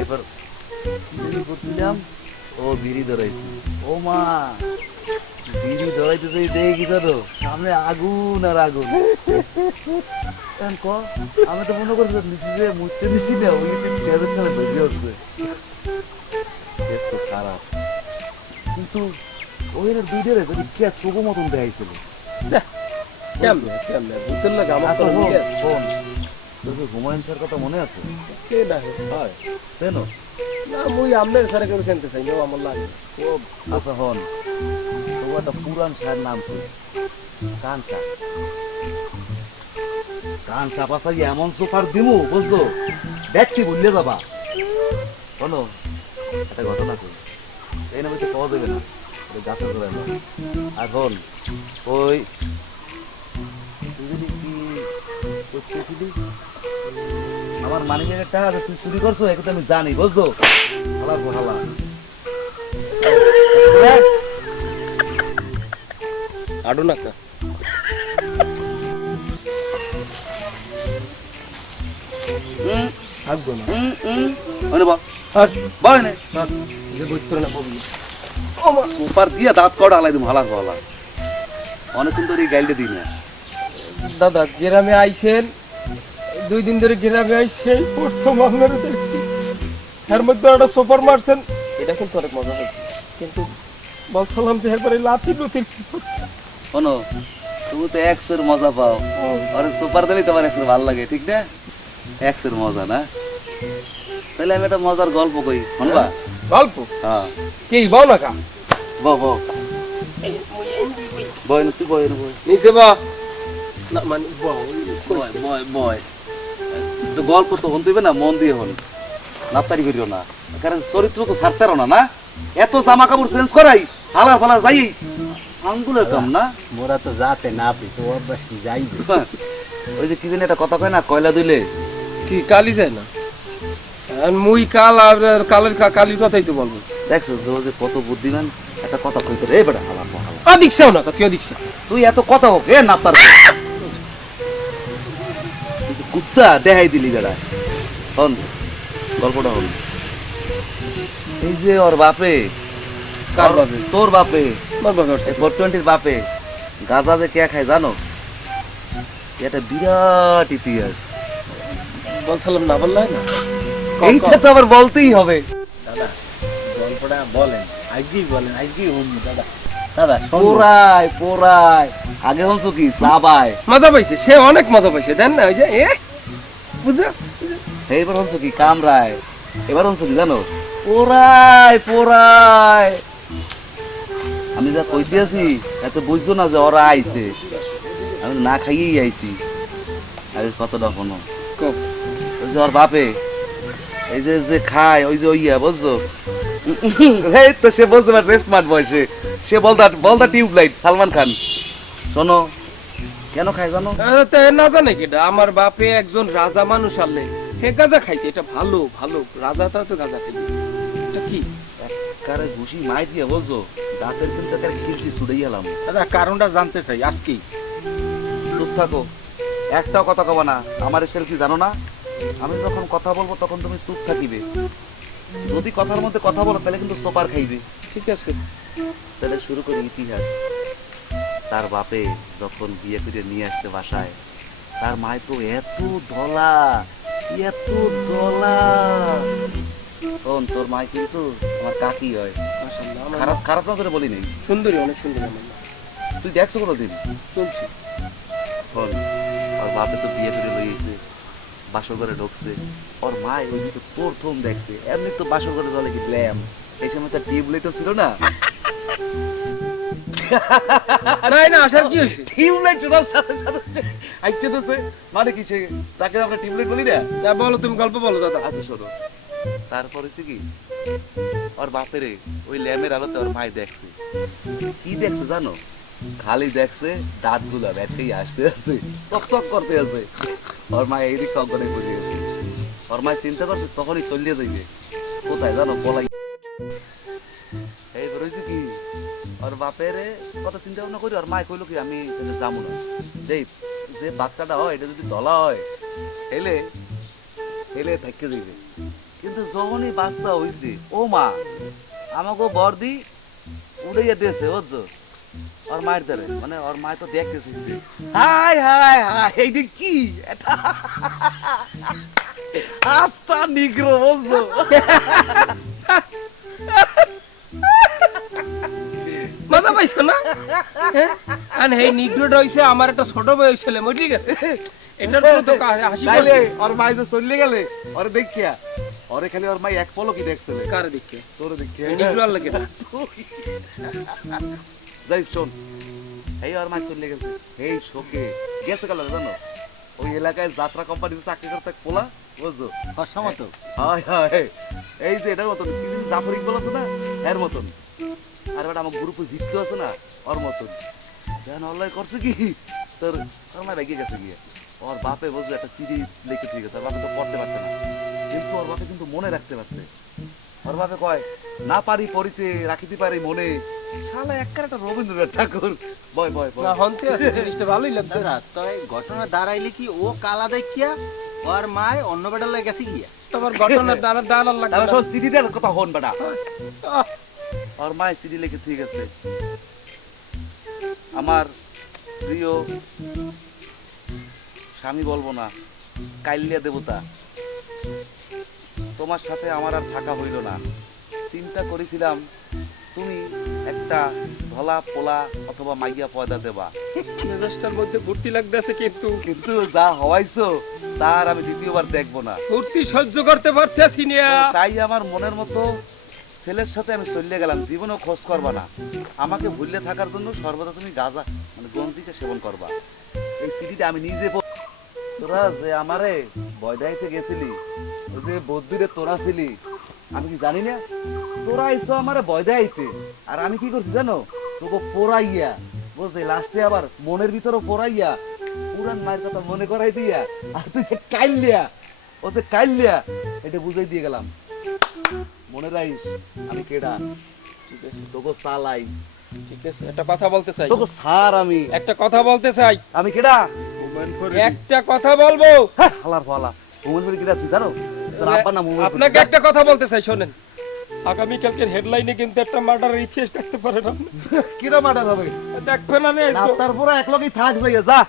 এবার বিড়ি করছিলাম ও বিড়ি ধরাইছি ও মা বিড়ি ধরাইতেছে দেখি তো সামনে আগুন আর আগুন আমি তো মনে করছি যে মুছতে দিচ্ছি না ওই ট্যাবের সাথে বেরিয়ে উঠছে খারাপ কিন্তু ওই দুইটারে যদি কে চোখো মতন দেখাইছিল কেমনে কেমনে ভূতের লাগে আমার তো ফোন তোর হুমায়ুন স্যার কথা মনে আছে কে না হয় চেনো না মুই আমনের স্যারে কেউ চিনতে চাই না আমার লাগে ও আচ্ছা হন তবু একটা পুরান স্যার নাম তো কানসা কানসা পাশা এমন সোফার দিমু বুঝছো ব্যক্তি বললে যাবা শোনো একটা ঘটনা করি এই নামে তো পাওয়া যাবে না গাছের করে আর হন ওই আমার মানি ব্যাগের টাকা তুই চুরি করছো একটু আমি জানি বুঝছো হালার হালা আডো না কা আগো না ওনে বল আর বল নে যে বইত করে না বলবি সুপার দিয়া দাঁত কড়া হালাই দিম হালার হালা অনেকক্ষণ ধরে গাইলতে দিই না দাদা গ্রামে আইছেন 2 দিন ধরে গ্রামে আইছে প্রথম আপনারা দেখছি এর মধ্যে একটা সুপার মারছেন এটা কিন্তু অনেক মজা হয়েছে কিন্তু বলছিলাম যে একবারে লাথি লুথি শোনো তুমি তো এক্সের মজা পাও আর সুপার দিলেই তোমার এক্সের ভালো লাগে ঠিক না এক্সের মজা না তাহলে আমি একটা মজার গল্প কই শুনবা গল্প হ্যাঁ কি বল না কা বল বল বয় না তুই বয় না বয় নিচে বা না মানে বল বয় বয় বয় তো গল্প তো হন দিবে না, মন দিয়ে হন, নাপ্তারি করিও না, কারণ চরিত্র তো ছাড়তে না না, এত জামা কাপড় চেঞ্জ করাই হালার ফালার যাই আঙ্গুলের কাম না। মোরা তো যাতে না পি তো অভ্যাস কি যাইবে। ওই যে কি জানি একটা কথা কয় না, কয়লা দিলে কি কালি যায় না? আর মুই কাল আর কালির কথাই তো বলবো। দেখছো যে কত বুদ্ধিমান, একটা কথা কইতে রে বেটা হালা হালা। অধিকছেও না, তুই অধিকছে। তুই এত কথা হোক এ নাপ্তার কুত্তা দেখাই দিলি বেড়া। হন গল্পটা হল, এই যে ওর বাপে, কার বাপে? তোর বাপে, আমার বাপে হচ্ছে 420 বাপে গাঁজা যে কে খায় জানো? এটা বিরাট ইতিহাস, বলছিলাম না, বললাই না। এইটা তো আবার বলতেই হবে। দাদা গল্পটা বলেন, আজকেই বলেন, আজকেই শুনবো দাদা। দাদা পোড়ায় পোড়ায় আগে হচ্ছে কি চাবায়, মজা পাইছে, সে অনেক মজা পাইছে, দেন না? ওই যে বুঝা এইবার হচ্ছে কি কামড়ায়, এবার হচ্ছে কি জানো? পোড়ায় পোড়ায়। আমি যা কইতে আছি এত বুঝছো না যে ওরা আইছে, আমি না খাইয়েই আইছি। আরে কতটা কোনো ওই যে ওর বাপে এই যে যে খায় ওই যে ওইয়া বুঝছো, এই তো সে বলতে পারছে স্মার্ট বয়সে, সে বলতা টিউবলাইট সালমান খান। শোনো কেন খায় জানো? না জানে কেটা, আমার বাপে একজন রাজা মানুষ আনলে হে গাঁজা খাইতে, এটা ভালো ভালো, রাজা তারা তো গাঁজা খাইতে। এটা কি কারে ঘুষি মাই দিয়ে বুঝছো, দাঁতের কিন্তু একটা খিলটি ছুড়ে গেলাম। দাদা কারণটা জানতে চাই আজকেই। চুপ থাকো, একটাও কথা কবা না। আমার স্টাইল কি জানো না? আমি যখন কথা বলবো তখন তুমি চুপ থাকিবে, যদি কথার মধ্যে কথা বলো তাহলে কিন্তু সোপার খাইবে। ঠিক আছে? তাহলে শুরু করি ইতিহাস। তার বাপে যখন বিয়ে করে নিয়ে আসছে বাসায়, তার মায় তো এত ধলা, এত ধলা। শোন, তোর মায় কিন্তু আমার কাকি হয়। মাশাআল্লাহ, আমার খারাপ খারাপ নজরে বলি নেই, সুন্দরী, অনেক সুন্দরী আমার মা। তুই দেখছো কোনোদিন? শুনছি। শোন, আর বাপে তো বিয়ে করে লইয়েছে, বাসর ঘরে ঢুকছে, ওর মায় ওই দিকে প্রথম দেখছে। এমনি তো বাসর ঘরে জলে কি ব্ল্যাম, এই সময় তার টিউবলাইটও ছিল না। নাই না, আসার কি হয়েছে? টিউবলাইট শোনার সাথে সাথে আইছে দিতেছে, মানে কি সে তাকে আমরা টিউবলাইট বলি না? না বলো, তুমি গল্প বলো দাদা। আচ্ছা শোনো, তারপর হচ্ছে কি ওর বাপেরে ওই ল্যাম্পের আলোতে ওর মায় দেখছে। কি দেখছে জানো? খালি দেখছে দাঁতগুলা ব্যাটেই আসতে আসতে টক করতে আছে। ওর মা এই দিক করে বসে গেছে। ওর মা চিন্তা করছে তখনই চলিয়ে যাইবে কোথায় জানো, পলাই। এই বেরোইছে কি ওর বাপেরে কত চিন্তা ভাবনা করি, ওর মায় কইলো কি আমি যাবো না, যে বাচ্চাটা হয় এটা যদি দলা হয় এলে এলে থাকতে যাইবে। কিন্তু যখনই বাচ্চা হইছে, ও মা আমাকে বর্দি উড়াইয়া দিয়েছে বুঝছো ওর মায়ের দ্বারে, মানে ওর মায় তো দেখতেছে হাই হাই হাই এইটা কি আস্তা নিগ্রো বুঝছো। মজা পাইছো না? আর এই নিগ্রোটা হইছে আমার একটা ছোট বয়স ছেলে, ঠিক আছে? এটার জন্য তো হাসি তাইলে পাচ্ছে। ওর মায় যে চলে গেলে ওরে দেখিয়া, ওরে খালি ওর মাই এক পলকই দেখছে। কারে দেখে? তোরে দেখিয়া নিগ্রো আর লাগে না। যাই শোন, এই ওর মায় চলে গেছে, এই শোকে গেছে গেল জানো ওই এলাকায় যাত্রা কোম্পানিতে চাকরি করতে পোলা বুঝছো, হসমত হায় হায় এই যে এটার মতন কি জাফর ইকবাল আছে না এর মতন, আর বেটা আমার গ্রুপে জিততে আছে না ওর মতন। জান অনলাইন করছে কি তোর আমার রেগে গেছে গিয়ে, ওর বাপে বলছে একটা চিঠি লিখে ঠিক আছে, ওর বাপে তো পড়তে পারছে না, কিন্তু ওর বাপে কিন্তু মনে রাখতে পারছে। ওর বাপে কয় না পারি পড়িতে রাখিতে পারি মনে, শালা একটা রবীন্দ্রনাথ ঠাকুর। বয় বয় বয় না হন্তে আছে, জিনিসটা ভালোই লাগছে। দাদা তবে ঘটনা দাঁড়াইলে কি ও কালা দেখিয়া ওর মায় অন্য বেটা লাগে গেছে গিয়া। তোমার ঘটনার দ্বারা দাঁড়াল লাগবে তারপর না। সব চিঠি দেওয়ার কথা হন বেটা, আহ, ওর মায়ের চিঠি লিখে ঠিক আছে, আমার প্রিয় স্বামী বলবো না, কাইলিয়া দেবতা, তোমার সাথে আমার আর থাকা হইল না। চিন্তা করেছিলাম তুমি একটা ধলা পোলা অথবা মাইয়া পয়দা দেবা, মেজাজটার মধ্যে ফুর্তি লাগতেছে, কিন্তু কিন্তু যা হওয়াইছো তার আমি দ্বিতীয়বার দেখবো না। ফুর্তি সহ্য করতে পারছি না। তাই আমার মনের মতো ছেলের সাথে আমি চলে গেলাম, জীবনেও খোঁজ করবা না, আমাকে ভুললে থাকার জন্য সর্বদা তুমি গাঁজা মানে গঞ্জিকে সেবন করবা। এই চিঠিটা আমি নিজে তোরা যে আমারে ভয় দেখাইতে গেছিলি, ওই যে বদ্যুরে তোরা ছিলি, আমি কি জানি না? তোরা আইসো আমারে ভয় দেখাইতে, আর আমি কি করছি জানো? তোকে পোড়াইয়া, বুঝলি, লাস্টে আবার মনের ভিতরও পোড়াইয়া পুরান মায়ের কথা মনে করাই দিয়া, আর তুই যে কাইলিয়া, ও যে কাইলিয়া, এটা বুঝাই দিয়ে গেলাম। মনে রাখিস আমি কেডা, ঠিক আছে, তোকে চালাই, ঠিক আছে, একটা কথা বলতে চাই, তোকে ছাড় আমি, একটা কথা বলতে চাই, আমি কেডা? একটা কথা বলবো। হ্যাঁ, হালার ফালা, মোমেন করে কেডা তুই জানো? তোর আব্বার নাম মোমেন। আপনাকে একটা কথা বলতে চাই, শোনেন। আগামীকালকের হেডলাইনে কিন্তু একটা মার্ডারের ইতিহাস থাকতে পারে না। কিরম মার্ডার হবে? দেখবেন না, তারপর এক লগেই থাক যাইয়া যা।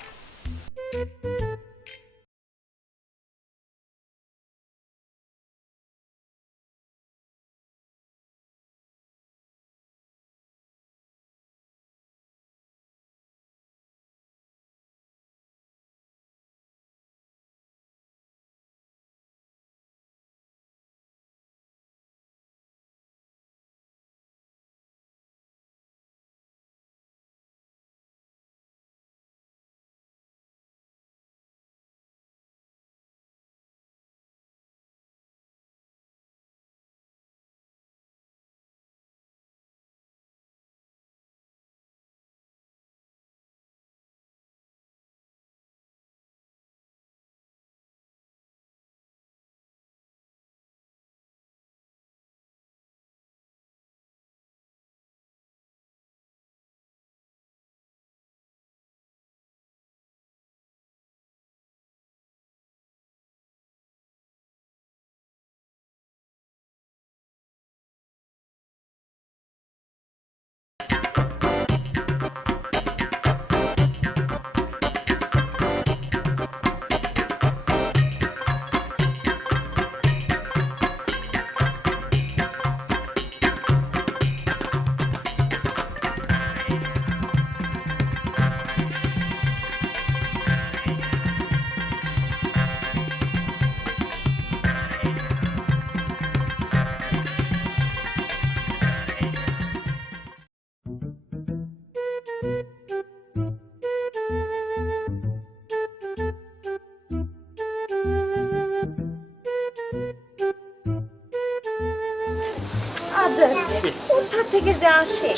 কোথা থেকে যে আসে?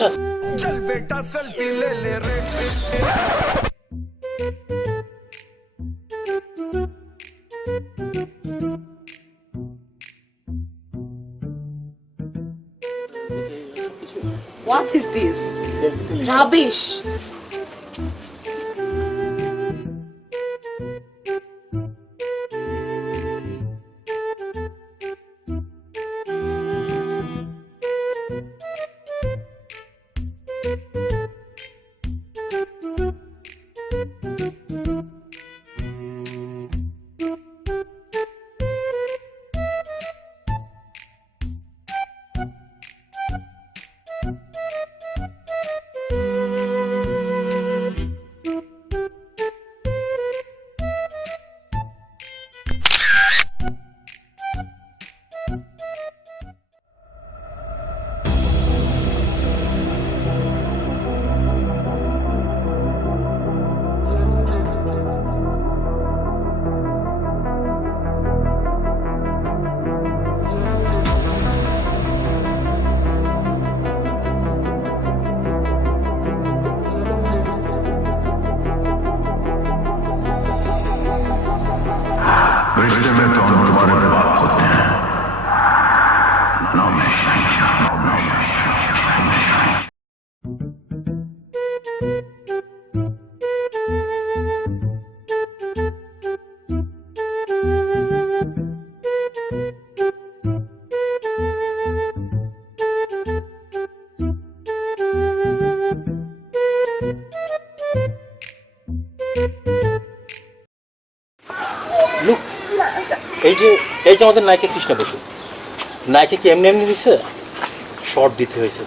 চল বেটা সেলফি লে লে রে। What is this? Rubbish. रिश्ते में तो हम तुम्हारे बाप होते हैं। नाम है शहंशाह, नाम है शहंशाह। এই যে আমাদের নায়িকা কৃষ্ণা বসু, নায়িকা কি এমনি এমনি দিচ্ছে? শর্ট দিতে হয়েছে,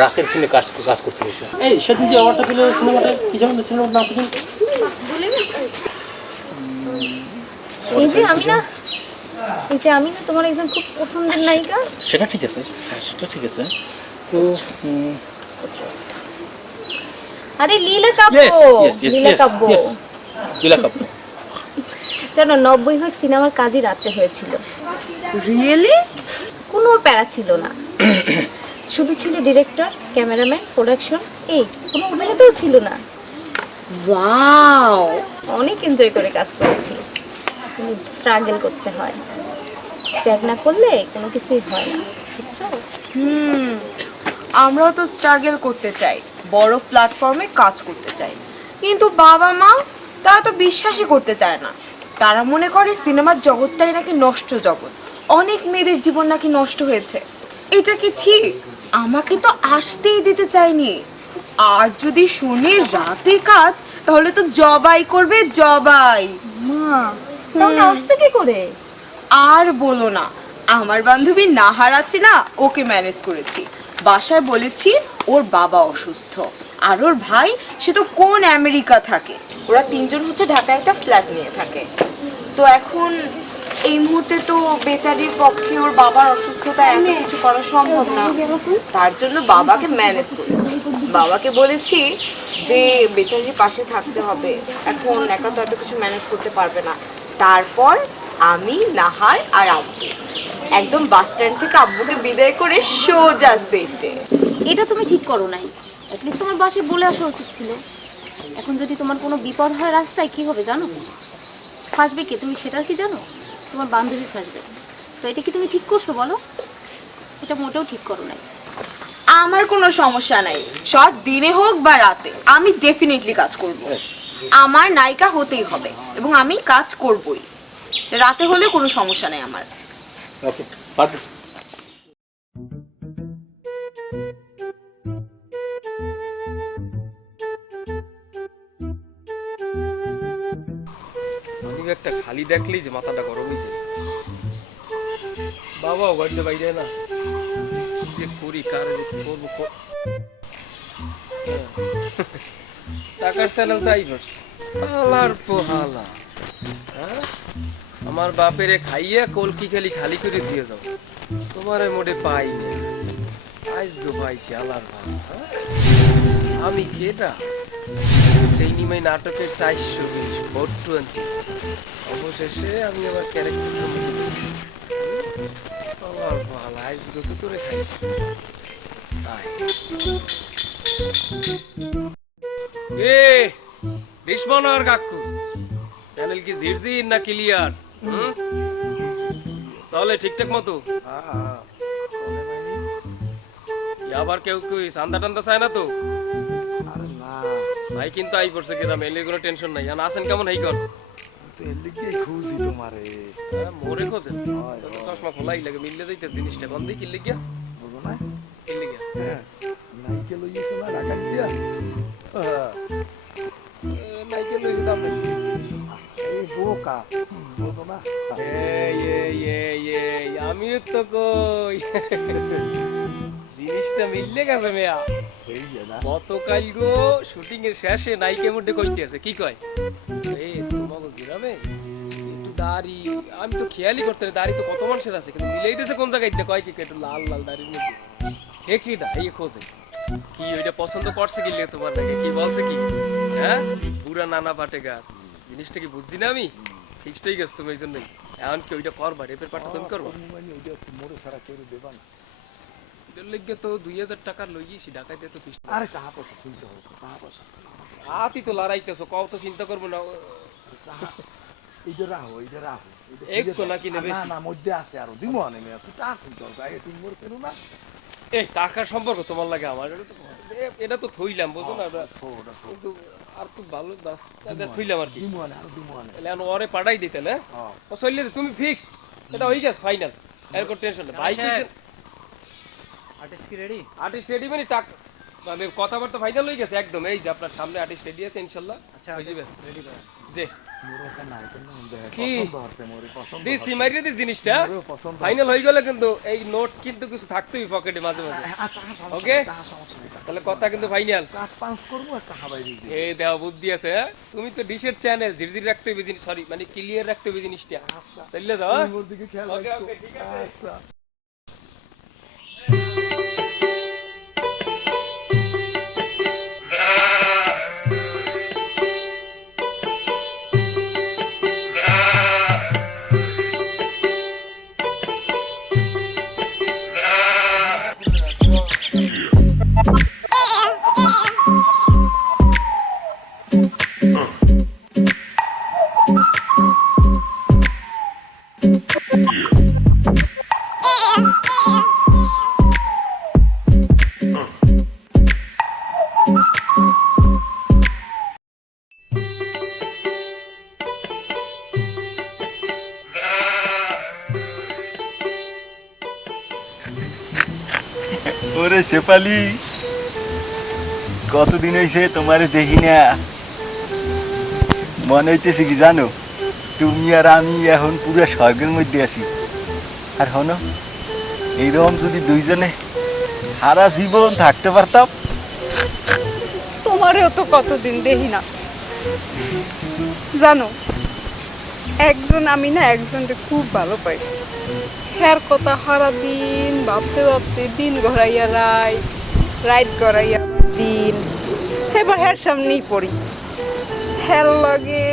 রাতের সিনে কাজ করতে হয়েছে। এই সেদিন যে অ্যাওয়ার্ডটা পেল সিনেমাটা, কি যেমন সিনেমার নাম কি? এই যে আমি না তোমার একজন খুব পছন্দের নায়িকা। সেটা ঠিক আছে, সেটা ঠিক আছে। তো আরে লীলা কাব্য, লীলা কাব্য। লীলা কাব্য, জানো 90% সিনেমার কাজই রাতে হয়েছিল। রিয়েলি? কোনো প্যারা ছিল না, শুধু ছিল ডিরেক্টর, ক্যামেরাম্যান, প্রোডাকশন, এই কোনো অভিনেতাও ছিল না। ওয়াও, অনেক এনজয় করে কাজ করেছি, কিন্তু স্ট্রাগল করতে হয়, ত্যাগ না করলে কোনো কিছুই হয় না, বুঝছো? আমরাও তো স্ট্রাগল করতে চাই, বড় প্ল্যাটফর্মে কাজ করতে চাই, কিন্তু বাবা মা তারা তো বিশ্বাসই করতে চায় না। তারা মনে করে সিনেমার জগৎটাই নাকি নষ্ট জগৎ, অনেক মেয়েদের জীবন নাকি নষ্ট হয়েছে। এটা কি ঠিক? আমাকে তো আসতেই দিতে চাইনি, আর যদি শুনে রাতে কাজ তাহলে তো জবাই করবে, জবাই। মা তাহলে আসতে কি করে? আর বলো না, আমার বান্ধবী নাহার আছে না, ওকে ম্যানেজ করেছি। বাসায় বলেছি ওর বাবা অসুস্থ, আর ওর ভাই সে তো কোন আমেরিকা থাকে। ওরা তিনজন হচ্ছে ঢাকায় একটা ফ্ল্যাট নিয়ে থাকে। তো এখন এই মুহূর্তে তো বেচারির পক্ষে ওর বাবার অসুস্থতা এত কিছু করা সম্ভব না, তার জন্য বাবাকে ম্যানেজ করেছি। বাবাকে বলেছি যে বেচারির পাশে থাকতে হবে, এখন একা তো এত কিছু ম্যানেজ করতে পারবে না। তারপর আমি, নাহার আর আব্বু একদম বাস স্ট্যান্ড থেকে আব্বুকে বিদায় করে সোজা সেটে। এটা তুমি ঠিক করো নাই, অ্যাটলিস্ট তোমার বাসায় বলে আসা উচিত ছিল। এখন যদি তোমার কোনো বিপদ হয় রাস্তায়, কি হবে জানো? ফাঁসবে কে? তুমি সেটা কি জানো? তোমার বান্ধবী ফাঁসবে। তো এটা কি তুমি ঠিক করছো বলো? এটা মোটেও ঠিক করো নাই। আমার কোনো সমস্যা নাই, সব দিনে হোক বা রাতে আমি ডেফিনেটলি কাজ করব। আমার নায়িকা হতেই হবে এবং আমি কাজ করবই, রাতে হলে কোনো সমস্যা নেই আমার। একটা খালি দেখলেই যে মাথাটা গরম হয়েছে। বাবাও বাড়িতে বাইরে না, কি যে করি, কারে যে কি করবো। টাকার চ্যানেল তাই করছে, হালার পোহালা। আমার বাপের খাইয়া কলকি খালি খালি করে দিয়ে যাও, তোমার মোটে পাই না। আইস গো পাইছি আলার ভাব। আমি কেটা সেই নিমাই নাটকের 420 420। অবশেষে আমি আমার ক্যারেক্টার আমার ভালো আইস গো তো করে খাইছি। এ বিস্মনার কাকু, চ্যানেল কি ঝিরঝির না ক্লিয়ার? চলে ঠিকঠাক মতো? আবার কেউ কেউ চান্দা টান্দা চায় না তো? ভাই কিন্তু আই পড়ছে গ্রামে, এলে কোনো টেনশন নাই। আর আছেন কেমন? এই কর খুঁজি তোমারে মোরে খোঁজেন, চশমা খোলাই লাগে, মিললে যাইতে জিনিসটা কম দিই। কিনলে গিয়া বুঝো না? কিনলে গিয়া নাইকে লইয়েছো না ঢাকা দিয়া? নাইকে লইছে দাম নাই। এই বোকা, বুঝো না? আমিও তো কই জিনিসটা মিললে গেছে মেয়া। গতকাল গো শুটিং এর শেষে নাইকে মধ্যে কইতে আছে, কি কয় এই তোমাকে গ্রামে একটু দাড়ি, আমি তো খেয়ালই করতে না, দাড়ি তো কত মানুষের আছে, কিন্তু মিলাই দিয়েছে কোন জায়গায় কয় কি একটু লাল লাল দাড়ির মধ্যে। হে কি না এই খোঁজে কি ওইটা পছন্দ করছে কি লে তোমার নাকি কি বলছে কি? হ্যাঁ পুরা নানা পাটেগা জিনিসটা কি বুঝছি না আমি? ফিক্সড হয়ে গেছে তুমি এই জন্যই। এখন কি ওইটা করবা, রেপের পাঠটা তুমি করবা? মোরে সারা কেউ দেবা না। এর লিগে তো 2000 টাকা লইয়েছি ঢাকাইতে তো ফিক্সড। আরে টাকা পয়সা চিন্তা হবে, টাকা পয়সা আতি তো লড়াইতেছো, কও তো চিন্তা করবো না। এইটা রাহো, এইটা রাহো। এক তো নাকি নেবে না না মধ্যে আছে আরো দিমো নেমে আছে, টাকা চিন্তা হবে। আগে তুমি মোরে চেনো না? এই টাকার সম্পর্ক তোমার লাগে আমার, এটা তো থইলাম বুঝো না, কিন্তু আর খুব ভালো থইলাম আর কি। এখন ওরে পাঠাই দিতে না ও চললে তুমি ফিক্স, এটা হয়ে গেছে ফাইনাল। এরপর টেনশন নেই। ভাই আর্টিস্ট কি রেডি? আর্টিস্ট রেডি মানে টাকা আমি কথাবার্তা ফাইনাল হয়ে গেছে একদম। এই যে আপনার সামনে আর্টিস্ট রেডি আছে ইনশাআল্লাহ। আচ্ছা হয়ে যাবে রেডি করেন। জি কি দিছি মাইরে দিস জিনিসটা ফাইনাল হয়ে গেলে কিন্তু এই নোট কিন্তু কিছু থাকতেই পকেটে মাঝে মাঝে। ওকে তাহলে কথা কিন্তু ফাইনাল। পাঁচ করবো একটা হাবাই দিই। এই দেওয়া বুদ্ধি আছে। তুমি তো ডিশের চ্যানেল ঝিরঝির রাখতে হবে জিনিস, সরি মানে ক্লিয়ার রাখতে হবে জিনিসটা। চলে যাও। ওকে ওকে ঠিক আছে। ওরে শেফালি, কতদিন হয়েছে তোমারে দেখি না। মনে হইতেছে কি জানো, তুমি আর আমি এখন পুরো স্বর্গের মধ্যে আছি। আর হনো, এইরকম যদি দুইজনে সারা জীবন থাকতে পারতাম। তোমারেও তো কতদিন দেখি না। জানো, একজন আমি না একজনকে খুব ভালো পাই। হ্যার কথা সারা দিন ভাবতে ভাবতে দিন গড়াইয়া রাত, রাত গড়াইয়া দিন, এবার হ্যার সামনেই পড়ি। হ্যার লাগে।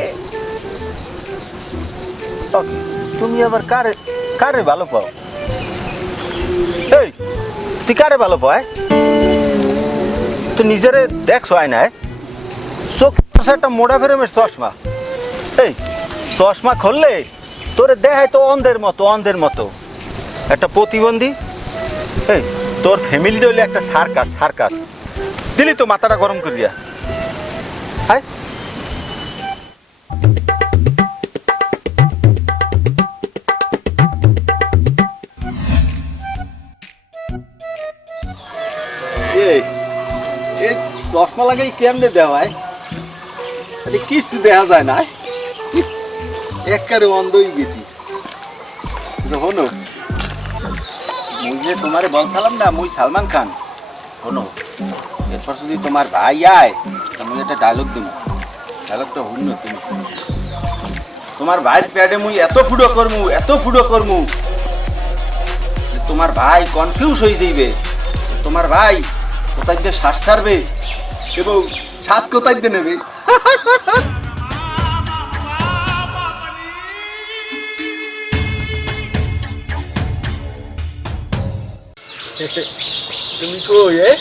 তুমি আবার কারে কারে ভালো পাও? এই, তুই কারে ভালো পায়? তুই নিজেরে দেখছো আয়নায়, চোখ একটা মোটা ফ্রেমের চশমা। এই চশমা খুললে তোরে দেখায় তো অন্ধের মতো, অন্ধের মতো একটা প্রতিবন্ধী। এই তোর ফ্যামিলি হইলে একটা সার্কাস, সার্কাস দিলি তো মাথাটা গরম করিয়া। হাই এই চশমা লাগাই কেমনে দেওয়ায়, কিছু দেখা যায় না, একবারে অন্ধই গেছি। শোনো, মুই যে তোমারে বলছিলাম না মুই সালমান খান, শোনো এরপর যদি তোমার ভাই আয় মুই একটা ডায়লগ দিব, ডায়লগটা শুনো তুমি। তোমার ভাইয়ের প্যাডে মুই এত ফুটো করমু, এত ফুটো করমু যে তোমার ভাই কনফিউজ হয়ে যাইবে। তোমার ভাই কোথায় দিয়ে শ্বাস ছাড়বে এবং শ্বাস কোথায় দিয়ে নেবে। তুমি কই এ?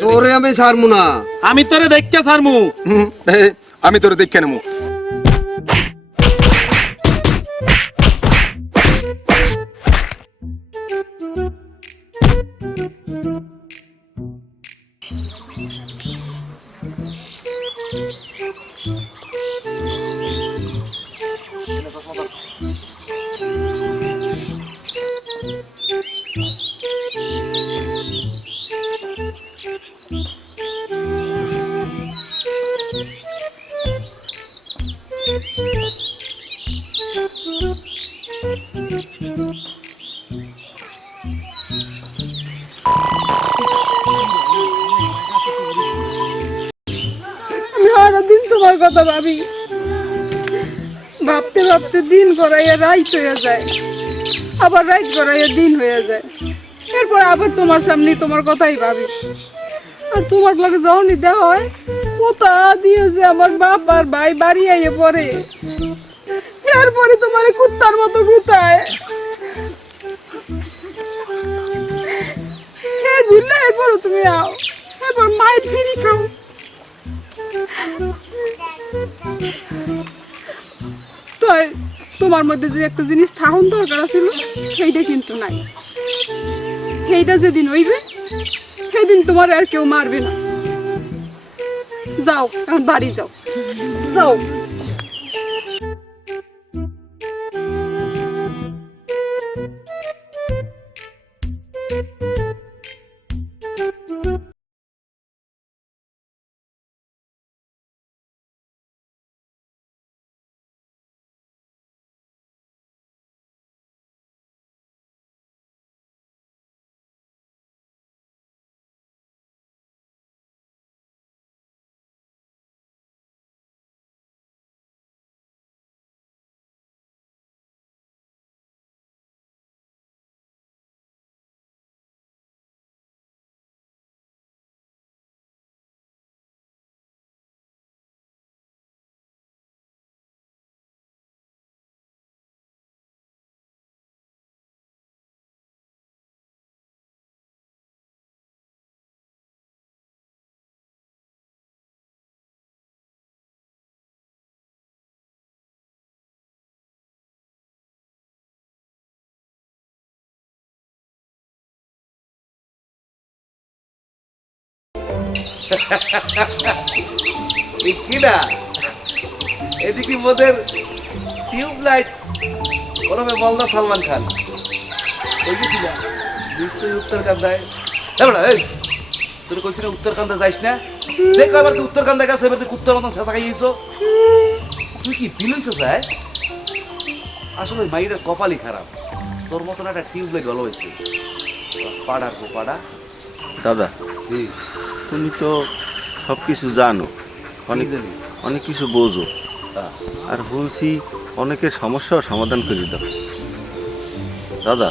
তোরে আমি ছাড়মু না। আমি তোরে দেখতে ছাড়মু। আমি তোরে দেখে নেবো। সারাদিন তোমার কথা ভাবি, ভাবতে ভাবতে দিন গড়াইয়া রাত হয়ে যায়, আবার রাত গড়াইয়া দিন হয়ে যায়। এরপর আবার তোমার সামনে তোমার কথাই ভাবি। আর তোমার লগে যখনই দেওয়া হয়, কোথা দিয়েছে আমার বাপ আর ভাই বাড়ি আইয়ে পড়ে, এরপরে তোমার কুত্তার মতো গুতায়। এরপর তুমি আও, এরপর মায়ের ফিরি খাও। তাই তোমার মধ্যে যে একটা জিনিস থাকুন দরকার ছিল, সেইটা কিন্তু নাই। সেইটা যেদিন হইবে সেদিন তোমার আর কেউ মারবে না। যাও, এখন বাড়ি যাও, যাও। এই কিনা এদিকে মোদের টিউবলাইট ওরমে বলদা সালমান খান ওই গেছিল নিশ্চয়ই উত্তরকান্দায় এই তোর কইছি না উত্তরকান্দা যাইস না যে কয়বার তুই উত্তরকান্দা গেছে এবার তুই কুত্তার মতন শেষা খাইয়েছো তুই কি ফিল হইছো স্যার আসলে ওই মাইটার কপালই খারাপ তোর মতন একটা টিউবলাইট ভালো হয়েছে পাড়ার গো পাড়া দাদা তুমি তো সব কিছু জানো অনেক অনেক কিছু বোঝো আর বলছি অনেকের সমস্যাও সমাধান করে দাও দাদা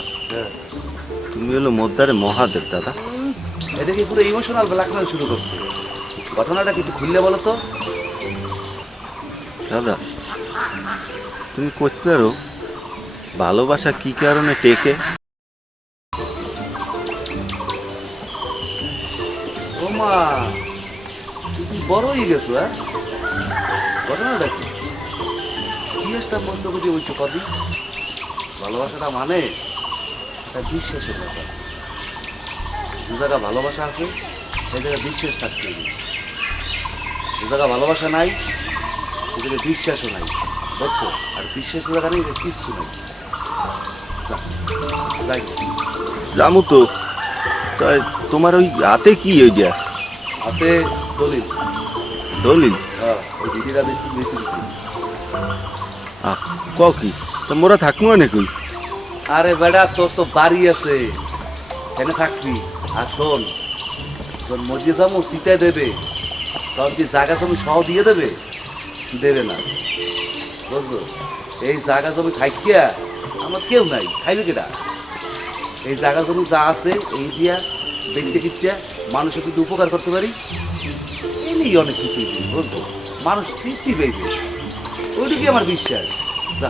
তুমি হলো মোদ্দারে মহাদেব দাদা এদিকে পুরো ইমোশনাল ব্ল্যাকমেল শুরু করছে ঘটনাটা কিন্তু খুললে বলো তো দাদা তুমি করতে পারো ভালোবাসা কি কারণে টেকে ও মা তুই বড় হয়ে গেছো হ্যাঁ ঘটনাটা কি জিনিসটা নষ্ট করে বলছো কদিন ভালোবাসাটা মানে একটা বিশ্বাসের ব্যাপার যে জায়গা ভালোবাসা আছে সেই জায়গায় বিশ্বাস থাকতে হবে যে জায়গা ভালোবাসা নাই সে জায়গায় বিশ্বাসও নাই বুঝছো আর বিশ্বাসের জায়গা নেই কিচ্ছু নাই জামু তো তাই তোমার ওই হাতে কি ওই দিয়া হাতে দলিল দলিল হ্যাঁ ওই দিদিরা বেশি বেশি বেশি ক কি তো মোরা থাকবো না কই আরে বেড়া তোর তো বাড়ি আছে কেন থাকবি আর শোন যখন মরিয়ে যাবো শীতে দেবে তখন কি জায়গা জমি সহ দিয়ে দেবে দেবে না বুঝলো এই জায়গা জমি খাইকিয়া আমার কেউ নাই খাইবে কেটা এই জায়গা জমি যা আছে এই দিয়া বেঁচে কিচ্ছে মানুষের যদি উপকার করতে পারি এই নিয়ে অনেক কিছুই দিই বুঝলো মানুষ তৃপ্তি পেইবে ওইদিকে আমার বিশ্বাস যা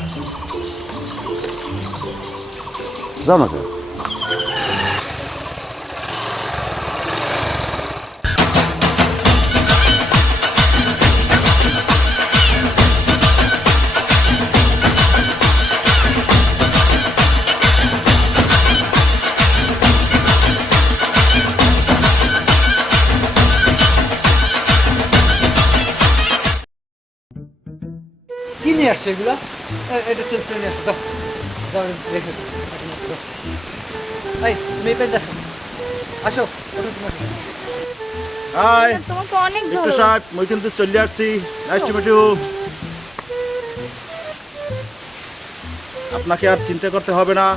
যাও না কি নিয়ে আসছে এগুলা এটা চেঞ্জ করে নিয়ে আসো দাও রেখে এই তুমি এই পেনটা আসো ওঠো তোমার হাই তোমাকে অনেক একটু ভালো সাহেব মই কিন্তু চলে আসছি নাইস টু মিট ইউ আপনাকে আর চিন্তা করতে হবে না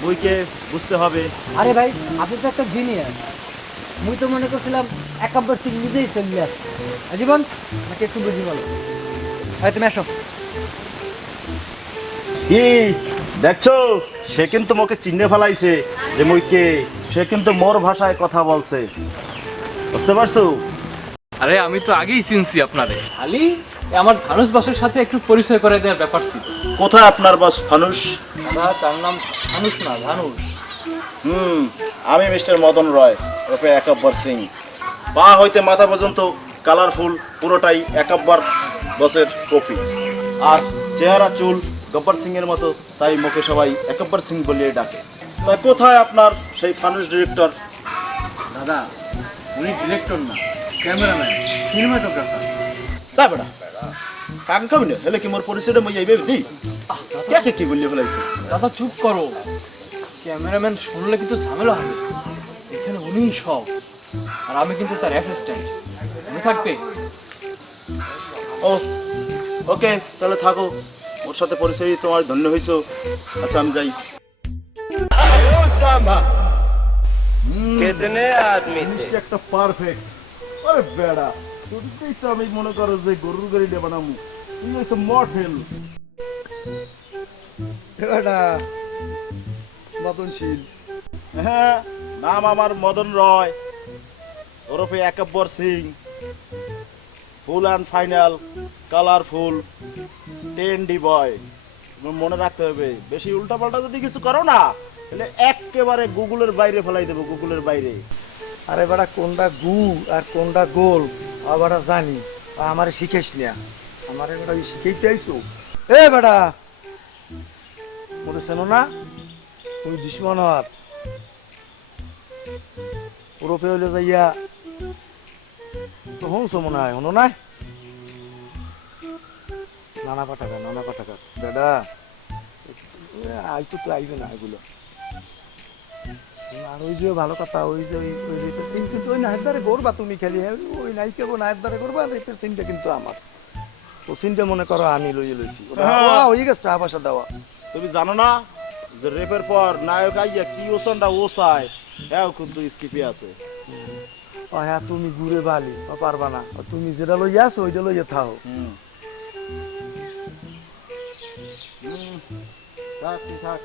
বইকে বুঝতে হবে আরে ভাই আপনি তো একটা জিনিয়াস মুই তো মনে করছিলাম একাব্বর সিং নিজেই চলে আসছে জীবন আমাকে একটু বুঝি বলো আরে তুমি আসো কি দেখছো সে কিন্তু মোকে চিহ্নে ফেলাইছে যে মুইকে সে কিন্তু মোর ভাষায় কথা বলছে বুঝতে পারছো আরে আমি তো আগেই চিনছি আপনারে খালি আমার ধানুষ বাসের সাথে একটু পরিচয় করে দেওয়ার ব্যাপার ছিল কোথায় আপনার বাস ফানুস দাদা তার নাম ধানুষ না ধানুষ আমি মিস্টার মদন রয় ওপে একাব্বর সিং পা হইতে মাথা পর্যন্ত কালারফুল পুরোটাই একাব্বর বসের কপি আর চেহারা চুল গব্বর সিং এর মতো তাই মুখে সবাই একাব্বর সিং বলে ডাকে তাই কোথায় আপনার সেই ফানুস ডিরেক্টর দাদা উনি ডিরেক্টর না ক্যামেরাম্যান সিনেমাটোগ্রাফার তা বেটা কাম খাবি না হেলে কি মোর পরিচয়টা মই যাইবে দি কে কি বললি ফেলাইছি দাদা চুপ করো ক্যামেরাম্যান শুনলে কিন্তু ঝামেলা হবে এখানে উনিই সব আর আমি কিন্তু তার অ্যাসিস্ট্যান্ট মনে থাকবে ও ওকে তাহলে থাকো ওর সাথে পরিচয় তোমার ধন্য হইছো আচ্ছা আমি যাই कितने आदमी একটা পারফেক্ট আরে বেড়া তুই তো আমি মনে করো যে গরুর গাড়ি দিয়ে বানামু তুমি এসে মডেল এটা মদনশীল হ্যাঁ নাম আমার মদন রয় ওরফে Ekabbar Singh full and final colourful trendy boy মনে রাখতে হবে বেশি উল্টাপাল্টা যদি কিছু করো না তাহলে একেবারে গুগলের বাইরে ফেলাই দেবো গুগলের বাইরে আরে বেটা কোনটা গু আর কোনটা গোল আবার জানি আমার শিখেস না আমার বেটা শিখাইতে আইসো এ বেটা বলেছেন না তুমি দুশ্মন হওয়ার ওরপে হইলে যাইয়া তো শুনছো মনে হয় শুনো না নানা পাঠাকা দাদা আইতো তো আইবে না এগুলো আর ওই যে ভালো কথা ওই যে ওই রেপের সিন কিন্তু ওই নায়ের দ্বারে করবা তুমি খালি ওই নায়িকা নায়ের দ্বারে করবা রেপের সিনটা কিন্তু আমার ও সিনটা মনে করো আমি লইছি ওই গেছে টাকা পয়সা দেওয়া তুমি জানো না যে রেপের পর নায়ক আইয়া কি ওসনটা ওসায় হ্যাঁ কিন্তু স্কিপে আছে ও হ্যাঁ তুমি ঘুরে বালি পারবা না তুমি যেটা লইয়া আছো ওইটা লইয়া থাও থাক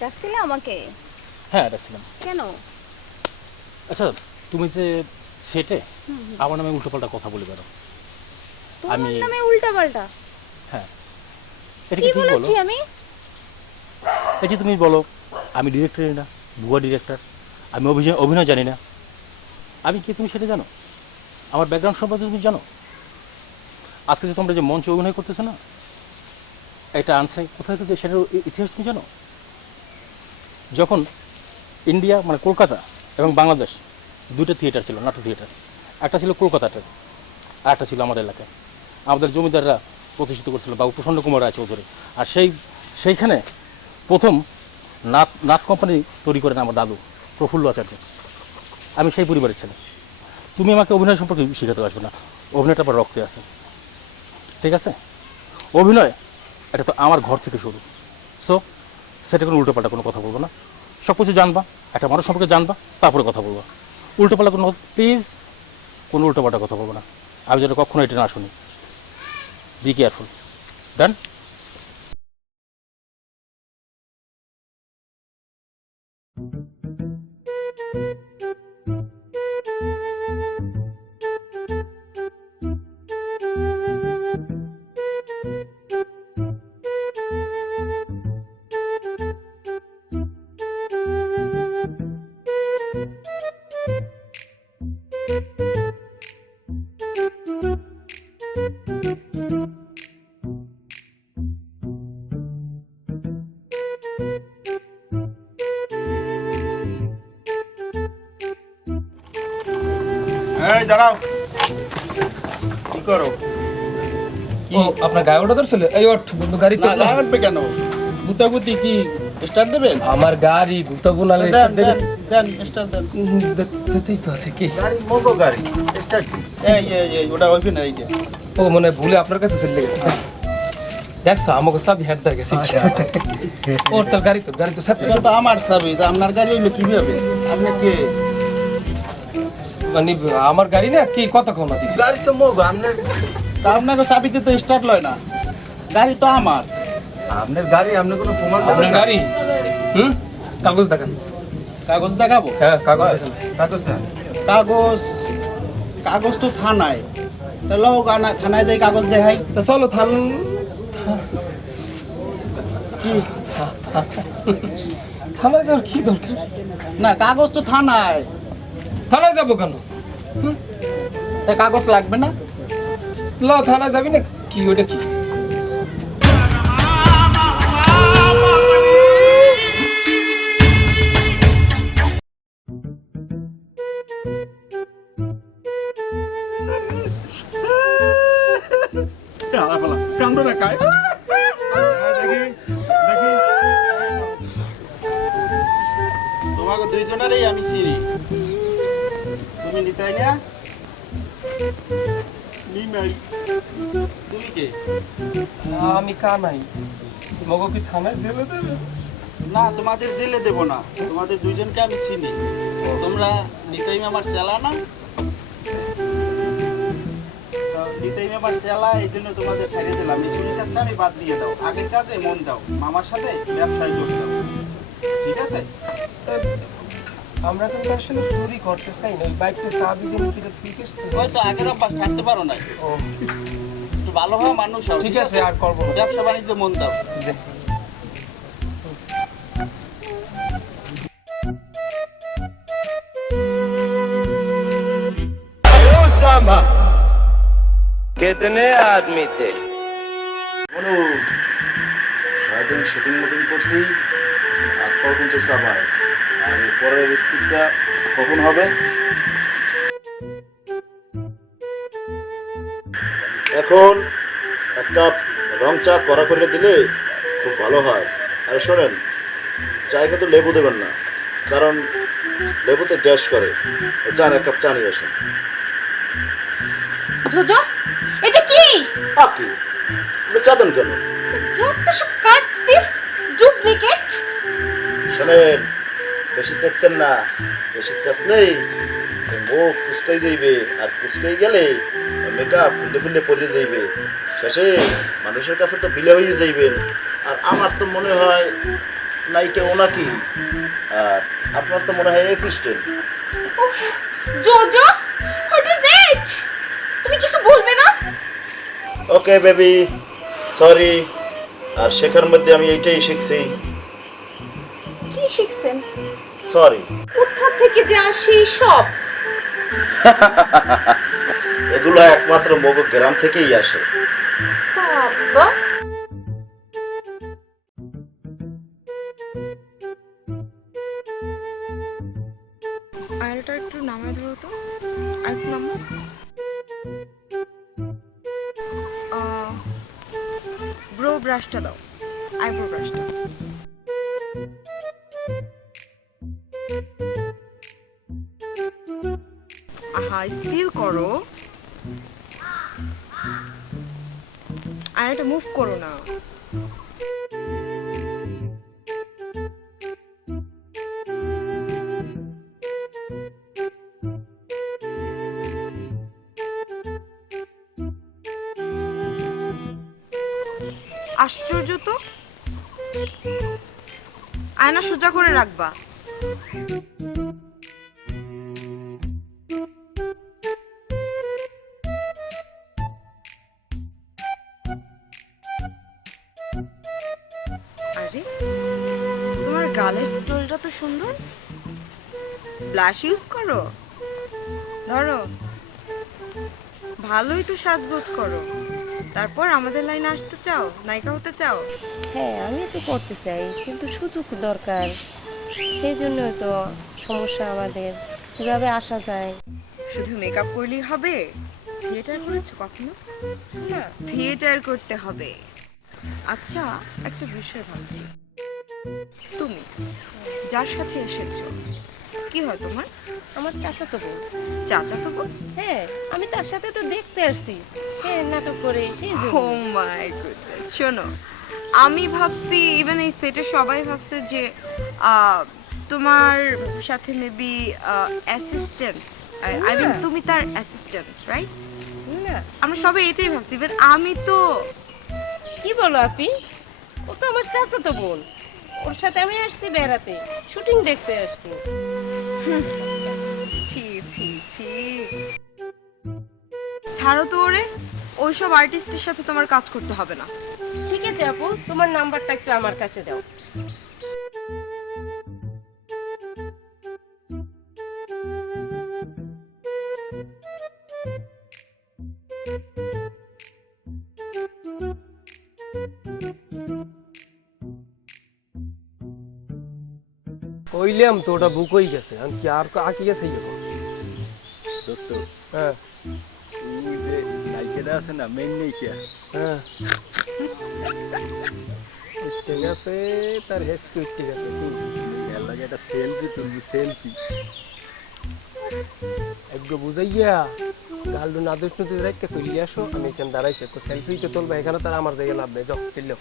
ডাকছিলে আমাকে? হ্যাঁ ডাকছিলাম। কেন? আচ্ছা তুমি যে সেটে আমার নামে উল্টোপাল্টা কথা বলে বেরো। তোমার নামে উল্টাপাল্টা? হ্যাঁ এটা কি কি বলেছি বলো? আমি? এই যে তুমি বলো আমি ডিরেক্টর না, ভুয়া ডিরেক্টর, আমি অভিনয় জানি না। আমি কি তুমি সেটা জানো? আমার ব্যাকগ্রাউন্ড সম্পর্কে তুমি জানো? আজকে যে তোমরা যে মঞ্চে অভিনয় করতেছো না, এটা আনসাই কোথায় থেকে সেটার ইতিহাস তুমি জানো? যখন ইন্ডিয়া মানে কলকাতা এবং বাংলাদেশ দুটো থিয়েটার ছিল, নাটক থিয়েটার, একটা ছিল কলকাতাটা আর একটা ছিল আমার এলাকায়। আমাদের জমিদাররা প্রতিষ্ঠিত করছিল বাবু প্রসন্ন কুমার রায় চৌধুরী। আর সেইখানে প্রথম নাট কোম্পানি তৈরি করেন আমার দাদু প্রফুল্ল আচার্য। আমি সেই পরিবারের ছেলে। তুমি আমাকে অভিনয় সম্পর্কে শেখাতে আসবে না, অভিনয়টা আবার রক্তে আছে, ঠিক আছে? অভিনয় এটা তো আমার ঘর থেকে শুরু। সো সেটা কোনো উল্টোপাল্টা কোনো কথা বলবো না, সব কিছু জানবা, একটা মানুষ সম্পর্কে জানবা, তারপরে কথা বলবা। উল্টোপাল্টা কোনো প্লিজ কোনো উল্টোপাল্টা কথা বলবো না, আমি যেটা কখনো এটা না শুনি। Be careful. ডান? এই দাঁড়াও, কি করো? ও আপনার গায়ে ওটা ধরছিল? এই ওঠ বন্ধু, গাড়ি তো লাগবে কেন? বুতাবুতি কি স্টার্ট দেবেন? আমার গাড়ি গুতাবু নালে স্টার্ট দেবেন? দেন স্টার্ট দেন। দিতেই তো আছে কি গাড়ি মগো গাড়ি স্টার্ট কি? এই ওটা ওইখানে না এইটা। ও মানে ভুলে আপনার কাছে চলে গেছে। দেখছো আমাকে সব হেড ধরে গেছে। ওর তোর গাড়ি তো সাথে। এটা তো আমার চাবি, তো আপনার গাড়ি হইলো কিভাবে? আপনি কে? মানে আমার গাড়ি না কি কথা কও না দিদি? গাড়ি তো মগো আপনার, তা আপনাকে চাবিতে তো স্টার্ট লয় না। গাড়ি তো আমার। আপনার গাড়ি, আপনি কোনো প্রমাণ দেবেন? আপনার গাড়ি কাগজ দেখান। কাগজ দেখাবো? হ্যাঁ কাগজ দেখান। কাগজ দেখান। কাগজ তো থানায়। তাহলে থানায় যাই কাগজ দেখাই। তো চলো কি থানায় যাওয়ার কি দরকার? না কাগজ তো থানায়। থানায় যাবো কেন? তা কাগজ লাগবে না? ল থানায় যাবি না কি? ওটা কি? কান্দো না কায়। দেখি তোমাকে দুইজনেরই আমি চিনি। তুমি নিতাই না? নাই। তুমি কে? আমি কানাই। মগো কি থানায় জেলে দেবে? না তোমাদের জেলে দেব না, তোমাদের দুইজনকে আমি চিনি। তোমরা নিতাই আমার চেলা না? নিতাই আমার চেলা, এই জন্য তোমাদের ছাড়িয়ে দিলাম। এই চুরি কাজটা আমি বাদ দিয়ে দাও, আগের কাজে মন দাও, মামার সাথে ব্যবসায় যোগ দাও, ঠিক আছে? আমরা কিন্তু আসলে চুরি করতে চাই না, ওই বাইকটা চাবি জেনে কিনে ঠিক আছে। হয়তো আগের অভ্যাস ছাড়তে পারো না। একটু ভালো হয় মানুষ হও, ঠিক আছে আর করবো না। ব্যবসা বাণিজ্য মন দাও। कितने आदमी थे? সারাদিন শুটিং মুটিং করছি, হাত পাও কিন্তু চাবায়। আর পরের স্কিপটা কখন হবে? এখন এক কাপ রং চা কড়া করে দিলে খুব ভালো হয়। আর শোনেন, চায়ে কিন্তু লেবু দেবেন না, কারণ লেবুতে গ্যাস করে। যান এক কাপ চা নিয়ে আসেন। জোজো, এটা কি? কি চা দেন কেন? যত সব কাট পিস, ডুপ্লিকেট। শোনেন, বেশি চেতেন না। বেশি চেতলেই মুখ কুচকাই যাইবে, আর কুচকাই গেলে মেকআপ খুললে খুললে পরে যাইবে। শেষে মানুষের কাছে তো বিলে হয়ে যাইবেন। আর আমার তো মনে হয় নায়িকা ওনাকি, আর আপনার তো মনে হয় assistant. JoJo, what is it? তুমি কিছু বলবে না? Okay baby, sorry. আর শেখার মধ্যে আমি এইটাই শিখছি, কি শিখছেন? সরি। কোথা থেকে যে আসে সব? এগুলো একমাত্র মগ গ্রাম থেকেই আসে। বাবা, আরেকটা একটু নামায় ধরো তো, আর একটু নামো। ব্রো ব্রাশটা দাও, আইব্রো ব্রাশটা। আহা, স্টিল করো, আর একটা মুভ করো না। আশ্চর্য তো, আয়না সোজা করে রাখবা। আরে, তোমার গালের টোলটা তো সুন্দর। ব্লাশ ইউজ করো? ধরো, ভালোই তো সাজগোজ করো। তারপর আমাদের লাইনে আসতে চাও, নায়িকা হতে চাও? হ্যাঁ, আমি তো করতে চাই, কিন্তু সুযোগ দরকার। সেই জন্যই তো সমস্যা আমাদের, কিভাবে আসা যায়। শুধু মেকআপ করলেই হবে? থিয়েটার করেছো কখনো? না, থিয়েটার করতে হবে। আচ্ছা, একটা বিষয় ভাবছি, তুমি যার সাথে এসেছো কি হয় তোমার? আমার চাচাতো বোন। চাচাতো বোন? হ্যাঁ, আমি তার সাথে তো দেখতে আসছি, সে নাটক করে, সেই জন্য। ও মাই গুডনেস। শোনো, আমি ভাবছি, ইভেন এই সেটে সবাই ভাবছে যে তোমার সাথে মেবি অ্যাসিস্ট্যান্ট, আই মিন তুমি তার অ্যাসিস্ট্যান্ট, রাইট? না, আমরা সবাই এটাই ভাবছি, ইভেন আমি তো। কি বলো আপি? ও তো আমার চাচাতো বোন, ওর সাথে আমি আসছি বেড়াতে, শুটিং দেখতে আসছি। ছি ছি ছি, ছাড়ো তো ওরে, ওইসব আর্টিস্টের সাথে তোমার কাজ করতে হবে না। ঠিক আছে আপু, তোমার নাম্বারটা একটু আমার কাছে দাও। কইলাম তো ওটা বুক হয়ে গেছে, আমি কি আর আঁকি গেছে? দোস্ত, হ্যাঁ, ওই যে নায়িকাটা আছে না, মেইন নায়িকা, হ্যাঁ, ঠিক আছে, তার হেস ঠিক আছে। এর লাগে একটা সেলফি তুলবি, সেলফি। একটু বুঝাইয়া গালডু না দোষ নদী রাখতে তুলিয়ে আসো, আমি এখানে দাঁড়াইছি, তো সেলফি তো তুলবে, এখানে তার আমার জায়গায় লাভ নেই। যাও, তুললো।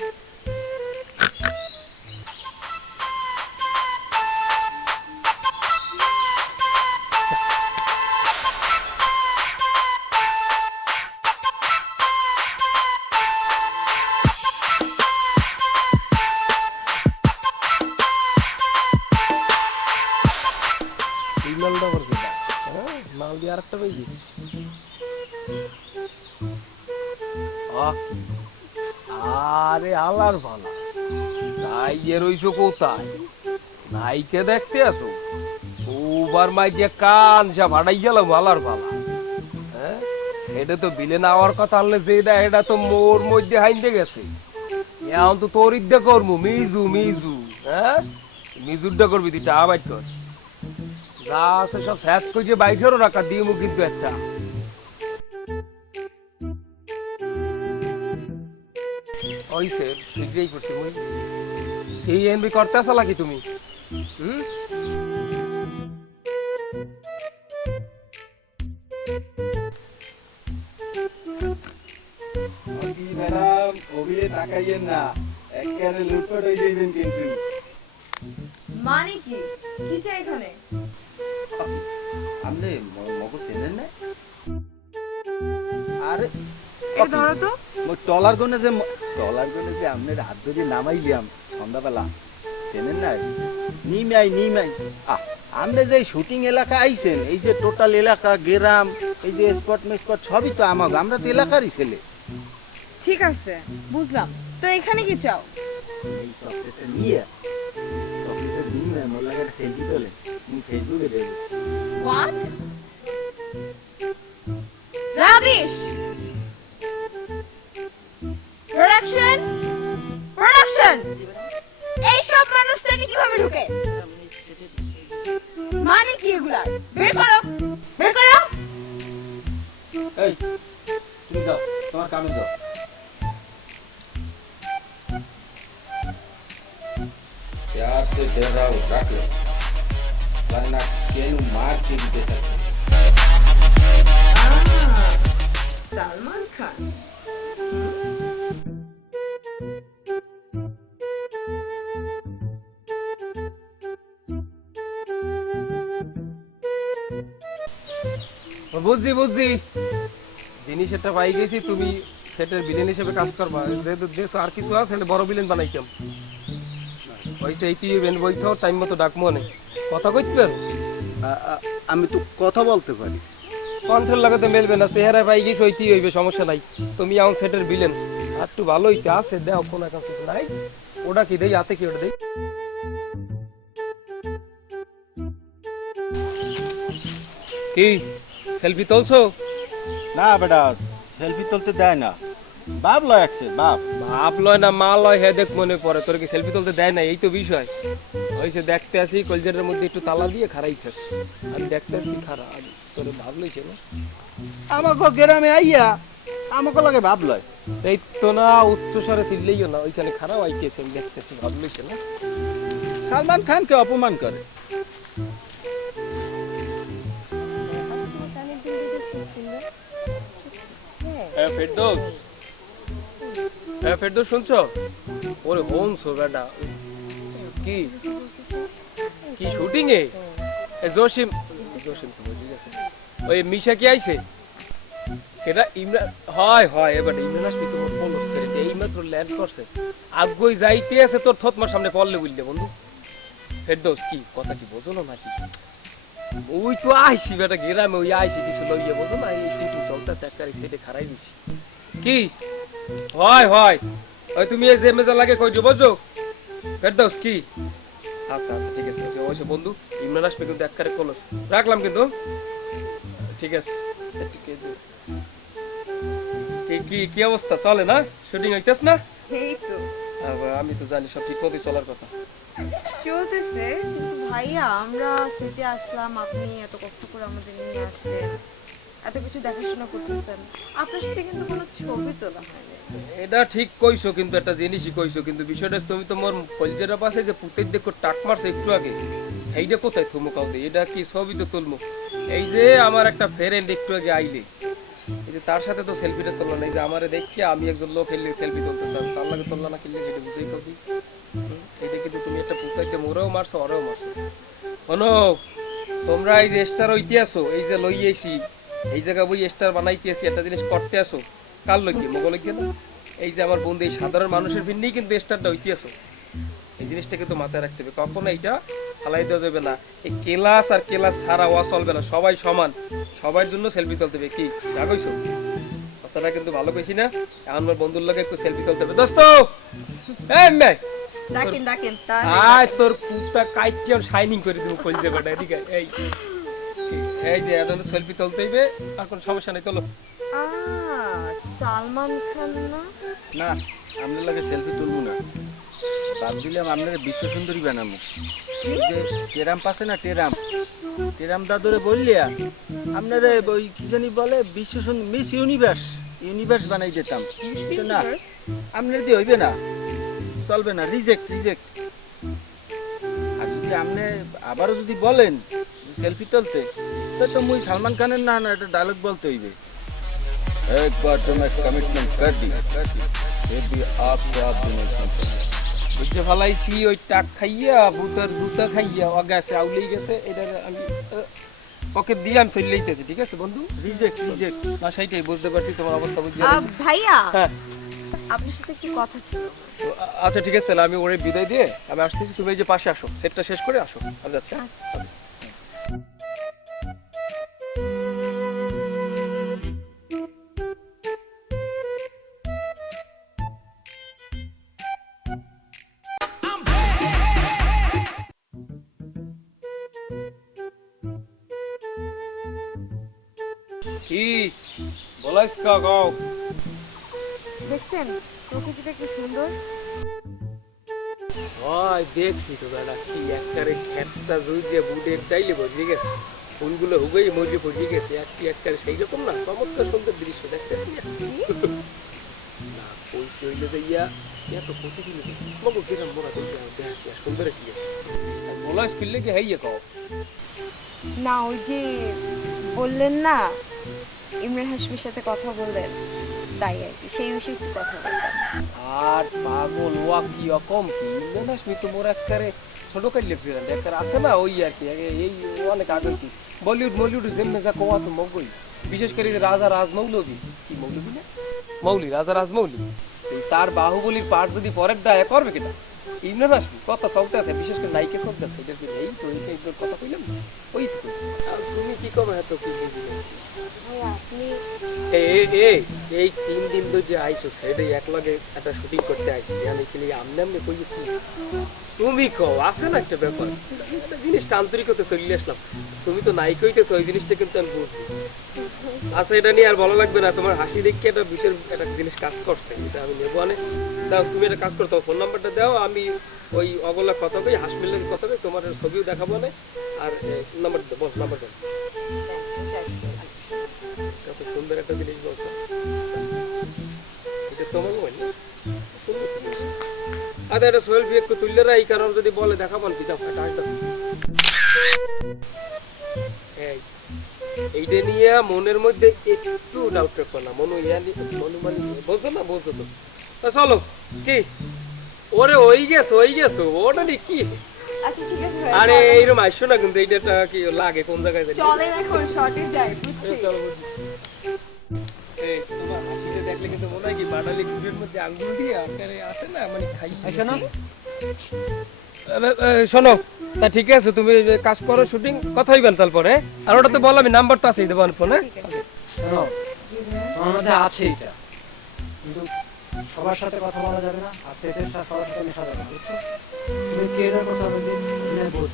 মাল দিয়ে আর একটা পেয়েছিস? আরে আলার ভালা, যাইয়ে রইছো কোথায়? নাইকে দেখতে আসো? ওবার মাই দিয়ে কান যা ভাড়াই গেলাম আলার ভালা। হ্যাঁ, সেটা তো বিলে না হওয়ার কথা, হলে যেটা এটা তো মোর মধ্যে হাইন্দে গেছে। এখন তো তোর ইদ্যা করবো মিজু মিজু। হ্যাঁ, মিজুরটা করবি তুই টাকা বাইট কর যা আছে সব স্যাত করে বাইকেরও রাখা দিয়ে মুখ কিন্তু একটা ওইসে ঠিকই করছি মুই এই এনবি করতে আসা লাগি তুমি হুম ম্যাডাম ওবিয়ে তাকাইয়েন না একেবারে লুটপাট হয়ে যাইবেন কিন্তু মানে কি কি চাই এখানে আপনি মগো চেনেন না? আরে এই ধরো তো টলার গনে যে আপনার হাত ধরে নামাইলাম সন্ধ্যাবেলা চেনেন না নিমাই আপনি যে শুটিং এলাকা আইছেন এই যে টোটাল এলাকা গ্রাম এই যে স্পট মেস্পট সবই তো আমাকে আমরা তো এলাকারই ছেলে ঠিক আছে বুঝলাম তো এখানে কি চাও এই চকলেটটা নিয়ে মোর লাগে সেলফি তোলে ফেসবুকে দেবো হোয়াট রাবিশ প্রোডাকশন এই সব মানুষটাকে কিভাবে ঢুকে মানে কি এগুলা বের করো এই তুমি যাও তোমার কামে যাও प्यार से दे रहा हूँ रख लो वरना केनू मार के भी दे सकते সালমান খান বুঝছি জিনিস একটা পাই গেছি তুমি সেটার বিলেন হিসেবে কাজ করবা যেহেতু দেশ আর কিছু আছে বড় বিলেন বানাইতাম ওইসে এইটি ইভেন্ট বইতেও টাইম মতো ডাক মনে কথা কইতে পারো আমি তো কথা বলতে পারি কন্ট্রোল লাগাতে মেলবে না চেহারা পাই গেছি ওইটি হইবে সমস্যা নাই তুমি এখন সেটার বিলেন আর একটু ভালো হইতে আছে দেও কোন কাছে নাই ওটা কি দেই হাতে কি ওটা দেই কি সেলফি তুলছো না বেটা সেলফি তুলতে দেয় না বাপ লয় একসে বাপ লয় না মা লয় হে দেখ মনে পড়ে তোর কি সেলফি তুলতে দেয় না এই তো বিষয় ওইসে দেখতে আসি কলজেটের মধ্যে একটু তালা দিয়ে খারাই থাক আমি দেখতে আসি খারা তোর ভাব লইছে না আমাকে গ্রামে আইয়া আমাকে লাগে ভাব লয় সেই তো না উচ্চস্বরে চিল্লাইও না ওইখানে খারাপ আইতেছে আমি দেখতেছি ভাব লইছে না সালমান খানকে অপমান করে ফেরদৌস শুনছো ওরে হোমসো বেটা কি কি শুটিং এ জসিম ওই মিশা কি আইছে এটা ইমরান হয় এবার ইমরান আসবি তোমার পলস করে এই মাত্র ল্যান্ড করছে আগুই যাইতে আছে তোর থতমার সামনে পড়লে বুঝলে বন্ধু ফেরদৌস কি কথা কি বোঝো না নাকি ওই তো আইসি বেটা গ্রামে ওই আইসি কিছু লইয়ে বলতো না এই শুটিং চলতেছে একটা সাইডে খারাই দিছি কি হয় ওই তুমি এই যে মেজা লাগে কই বুঝছো ফেরদৌস কি আচ্ছা ঠিক আছে ওইসব বন্ধু ইমরান আসবে কিন্তু একবারে কলস রাখলাম কিন্তু ঠিক আছে কি অবস্থা চলে না শুটিং হইতেছ না এই তো আমি তো জানি সব ঠিক মতোই চলার কথা চলতেছে কিন্তু ভাইয়া আমরা সেটে আসলাম আপনি এত কষ্ট করে আমাদের নিয়ে আসলেন এত কিছু দেখাশোনা করতেছেন আপনার সাথে কিন্তু কোনো ছবি তোলা হয়নি এটা ঠিক কইছো কিন্তু একটা জিনিসই কইছো কিন্তু বিষয়টা তুমি তো মোর কলজেরা পাশে যে পুতের দেখো টাক মারছে একটু আগে এইটা কোথায় থমু কাউ দে এটা কি ছবি তো তুলমু এই যে আমার একটা ফ্রেন্ড একটু আগে আইলে এই যে তার সাথে তো সেলফিটা তুললো না এই যে আমারে দেখি আমি একজন লোক এলে সেলফি তুলতে চান তার লাগে তুললো না কিনলে এটা বুঝেই কবি এইটা কিন্তু তুমি একটা পুতাইতে মোরেও মারছো ওরেও মারছো শোনো তোমরা এই যে স্টার হইতে আসো এই যে লইয়েছি এই জায়গা বই স্টার বানাইতে আসি একটা জিনিস করতে আসো কার লইয়ে মগো লইয়ে না এই যে আমার বন্ধু এই সাধারণ মানুষের ভিন্নেই কিন্তু স্টারটা হইতে আসো এই জিনিসটা কিন্তু মাথায় রাখতে হবে কখনো এইটা ফালাই দেওয়া যাবে না এই ক্লাস আর ক্লাস ছাড়া ওয়া চলবে না সবাই সমান সবার জন্য সেলফি তুলতে হবে কি যা কইছো কথাটা কিন্তু ভালো কইছি না এখন আমার বন্ধুর লগে একটু সেলফি তুলতে হবে দোস্ত এই মে ডাকেন আয় তোর কুত্তা কাইটি আর শাইনিং করে দেব কইল যাবে ঠিক আছে এই যে এখন সেলফি তুলতে হইবে আর কোনো সমস্যা নাই চলো সালমান খান না আমরা লাগে সেলফি তুলবো না বাদ দিলাম আপনারা বিশ্ব সুন্দরী বানাবো যে টেরাম পাশে না টেরাম দাদুরে বললিয়া আপনারে ওই কি জানি বলে বিশ্ব মিস ইউনিভার্স বানাই দিতাম তো না আপনার দিয়ে হইবে না চলবে না রিজেক্ট আর যদি আপনি আবারও যদি বলেন সেলফি তুলতে তো মুই সালমান খানের না একটা ডায়লগ বলতে হইবে একবার তো मैं कमिटमेंट कर दी फिर भी आपसे आप भी नहीं सुनते বুঝতে ফেলাইছি ওই টাক খাইয়া ভূতের দুটা খাইয়া অগাছে আউলেই গেছে এটা আমি ওকে দিয়ে আমি চলে যাইতেছি ঠিক আছে বন্ধু রিজেক্ট না সেইটাই বুঝতে পারছি তোমার অবস্থা বুঝতে ভাইয়া হ্যাঁ আপনার সাথে একটু কথা ছিল আচ্ছা ঠিক আছে তাহলে আমি ওরে বিদায় দিয়ে আমি আসতেছি তুমি এই যে পাশে আসো সেটটা শেষ করে আসো আমি যাচ্ছি আচ্ছা কি বলাইস কাকাও দেখছেন প্রকৃতিটা কি সুন্দর ওই দেখছি তো দাদা কি একবারে খেতটা জুই দিয়ে বুটের চাইলে বুঝে গেছে ফুলগুলো হুগেই মজে পড়ে গেছে একবারে সেই রকম না চমৎকার সুন্দর দৃশ্য দেখতেছি না কইছে হইলে যাইয়া এত প্রতিদিন মগো কিরম মোরা দেখছি সুন্দর কি আছে বলাইস কিনলে কি হাইয়া কও না ওই যে বললেন না ইমরান হাশমির সাথে কথা বললেন তাই আর কি সেই বিষয়ে একটু কথা বলতাম আর পাগল ওয়া কি রকম কি ইমরান হাশমি তো মোর একবারে ছোট কাইলে ফ্রেন্ড একবার আছে না ওই আর কি এই অনেক আগে কি বলিউড জিম্মে যা কোয়া তো মগই বিশেষ করে রাজা রাজমৌলভী কি মৌলভী না মৌলি রাজা রাজমৌলি এই তার বাহুবলীর পাঠ যদি পরের দায় করবে কিনা ইমরান হাশমি কথা চলতে আছে বিশেষ করে নায়িকা করতে আছে এটা কি এই তো এই কথা কইলাম ওই তো আর তুমি কি করবে এত কি বুঝলে আপনি এই 3 দিন ধরে আইছো সাইডে একলগে একটা শুটিং করতে আইছি জানি কি আমনে কই কি তুমি কও আছে না একটা ব্যাপার একটা জিনিসটা আন্তরিকতা চলে আসলাম তুমি তো নাই কইতেছো ওই জিনিসটা কিন্তু আমি বুঝছি আচ্ছা এটা নিয়ে আর ভালো লাগবে না তোমার হাসি দেখে একটা ভিতর একটা জিনিস কাজ করছে এটা আমি নেবো আনে দাও তুমি একটা কাজ করো তোমার ফোন নাম্বারটা দাও আমি ওই অগলা কথা কই হাসমিলের কথা কই তোমার ছবিও দেখাবো না আর নাম্বার দাও বল নাম্বার দাও কত সুন্দর একটা জিনিস বলছো এটা তোমার মোবাইল আদা এটা সেলফি একটু তুললে রাই কারণ যদি বলে দেখাবো কি দাও এটা দাও এইটা নিয়ে মনের মধ্যে একটু ডাউট রাখো না মনে বলছো না বলছো তো চলো কি ওরে ওই গেছো ওটা কি আচ্ছা ঠিক আছে আরে এইরকম আইসো না কিন্তু এইটা কি লাগে কোন জায়গায় চলেন এখন শর্টে যাই বুঝছি চলো এই তোমার হাসিটা দেখলে কিন্তু মনে হয় কি বানালি গুড়ের মধ্যে আঙ্গুল দিয়ে আকারে আসে না মানে খাই শোনো শোনো তা ঠিক আছে তুমি কাজ করো শুটিং কথা হইবেন তারপরে আর ওটা তো বল আমি নাম্বার তো আছেই দেবো ফোনে শোনো তোমার মধ্যে আছে এটা কিন্তু সবার সাথে কথা বলা যাবে না আর পেটের সাথে সবার সাথে মেশা যাবে না বুঝছো তুমি কেরিয়ার কথা বলতে বোঝ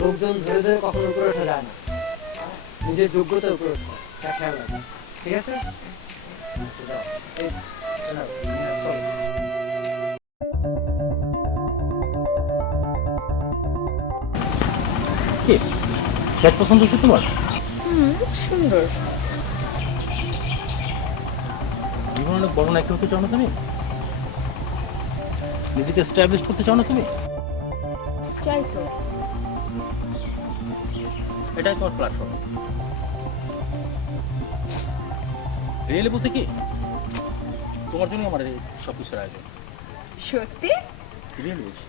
লোকজন ধরে ধরে কখনো উপরে ওঠা যায় না নিজের যোগ্যতার উপরে ওঠা তা খেয়াল রাখবে ঠিক আছে আচ্ছা যাও এই চলো কি সেট পছন্দ হচ্ছে তোমার সুন্দর জীবনে অনেক বড় নায়িকা হতে চাও না তুমি নিজেকে এস্টাবলিশ করতে চাও না তুমি চাই তো এটাই তোমার প্ল্যাটফর্ম রিয়েলি বলতে কি তোমার জন্য আমার এই সব কিছুর আয়োজন সত্যি রিয়েলি বলছি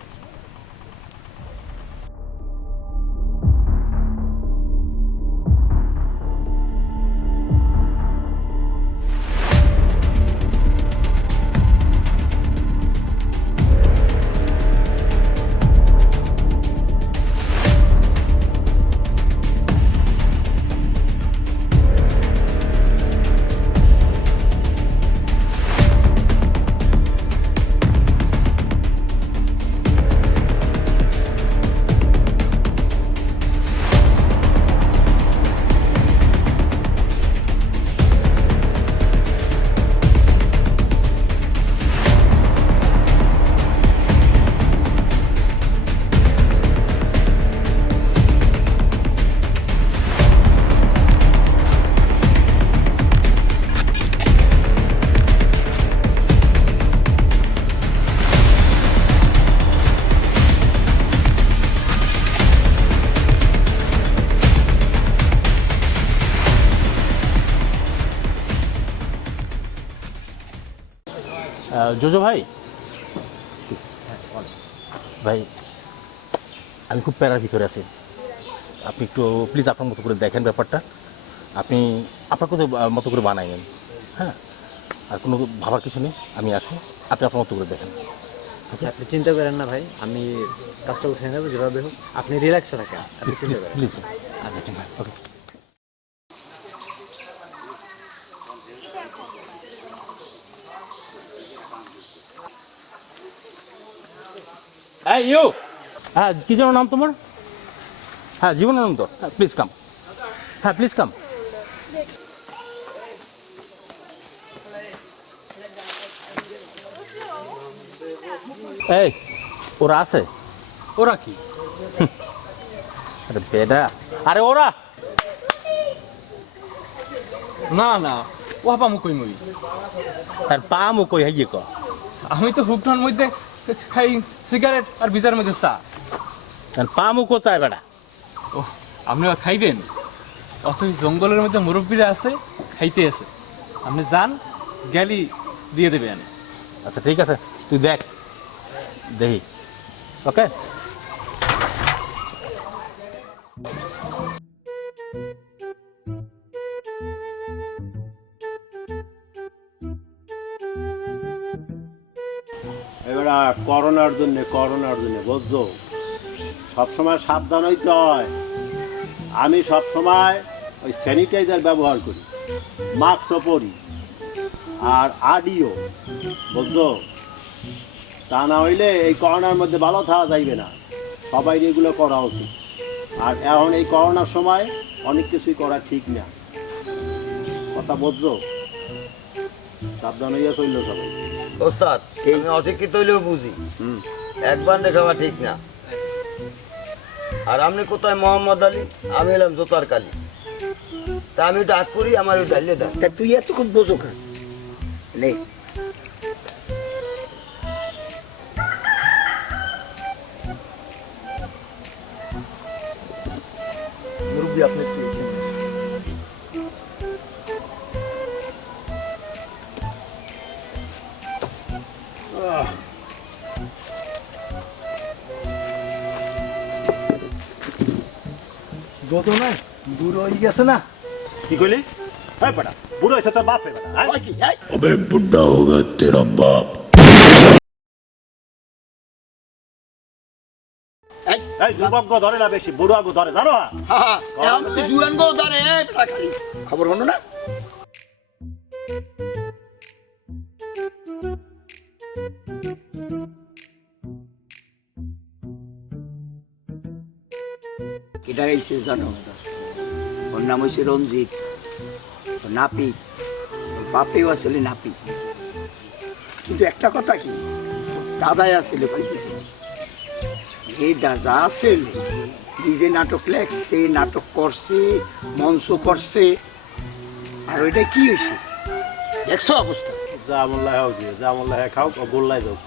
জোজো ভাই, ভাই আমি খুব প্যারার ভিতরে আছি, আপনি একটু প্লিজ আপনার মতো করে দেখেন ব্যাপারটা, আপনি আপনার মতো করে বানাইন, হ্যাঁ, আর কোনো ভাবার কিছু নেই, আমি আছি, আপনি আপনার মতো করে দেখেন। আপনি চিন্তা করেন না ভাই, আমি কাজটা উঠে নেবো যেভাবে হোক, আপনি রিল্যাক্সে থাকেন, আপনি চিন্তা করেন। প্লিজ আচ্ছা ভাই, ওকে। এই ইউ, হ্যাঁ কী যেন নাম তোমার? হ্যাঁ জীবনানন্দ, হ্যাঁ প্লিজ কাম, হ্যাঁ প্লিজ কাম। এই ওরা আছে? ওরা কি? আরে বেডা, আরে ওরা না না, ও পামু কই মই, আর পা মু কই হাইয়ে ক, আমি তো হুকটার মধ্যে খাই সিগারেট আর বিজার মধ্যে চা। আর পা মু কোথায় বেড়া? ও আপনিও খাইবেন? অত জঙ্গলের মধ্যে মুরব্বীরা আছে, খাইতে আছে, আপনি যান, গেলি দিয়ে দেবেন। আচ্ছা ঠিক আছে, তুই দেখ দেখি, ওকে। এবারে করোনার জন্য বুঝছো, সবসময় সাবধান হইতে হয়। আমি সবসময় ওই স্যানিটাইজার ব্যবহার করি, মাস্কও পরি, আর আডিও, বুঝছো। তা না হইলে এই করোনার মধ্যে ভালো থাকা যাইবে না, সবাই এগুলো করা উচিত। আর এখন এই করোনার সময় অনেক কিছুই করা ঠিক না, কথা বুঝছো, সাবধান হইয়া চলল সবাই। ওস্তাদ আমি অশিক্ষিত হইলেও বুঝি, একবার দেখাবা ঠিক না। আর আপনি কোথায় মোহাম্মদ আলী, আমি এলাম জোতার কালী, তা আমি ডাক করি, আমার ওই ডালিয়ে ডাক। তা তুই এতক্ষণ বোঝো খান নেই। মুরব্বী আপনি একটু এখানে আসেন। বোঝো না, বুড়ো হয়ে গেছে না। কি কইলি? হ্যাঁ বেটা, বুড়ো হয়েছে তোর বাপ রে বেটা। अबे बुढ़ा होगा तेरा बाप। এই যুবক ধরে না বেশি, বুড়ো আগো ধরে, জানো? খবর হলো না? এটা গাইছে জানো, ওর নাম হয়েছে রঞ্জিত, নাপিত, বাপেও আসলে নাপিত। কিন্তু একটা কথা কি, দাদাই আসলে এই দাদা আসলে নিজে নাটক লেখছে, নাটক করছে, মঞ্চ করছে, আর ওইটা কি হয়েছে দেখছো অবস্থা? যা মোল্লা হোক, যা মোল্লা খাও, গোল্লায় যাও।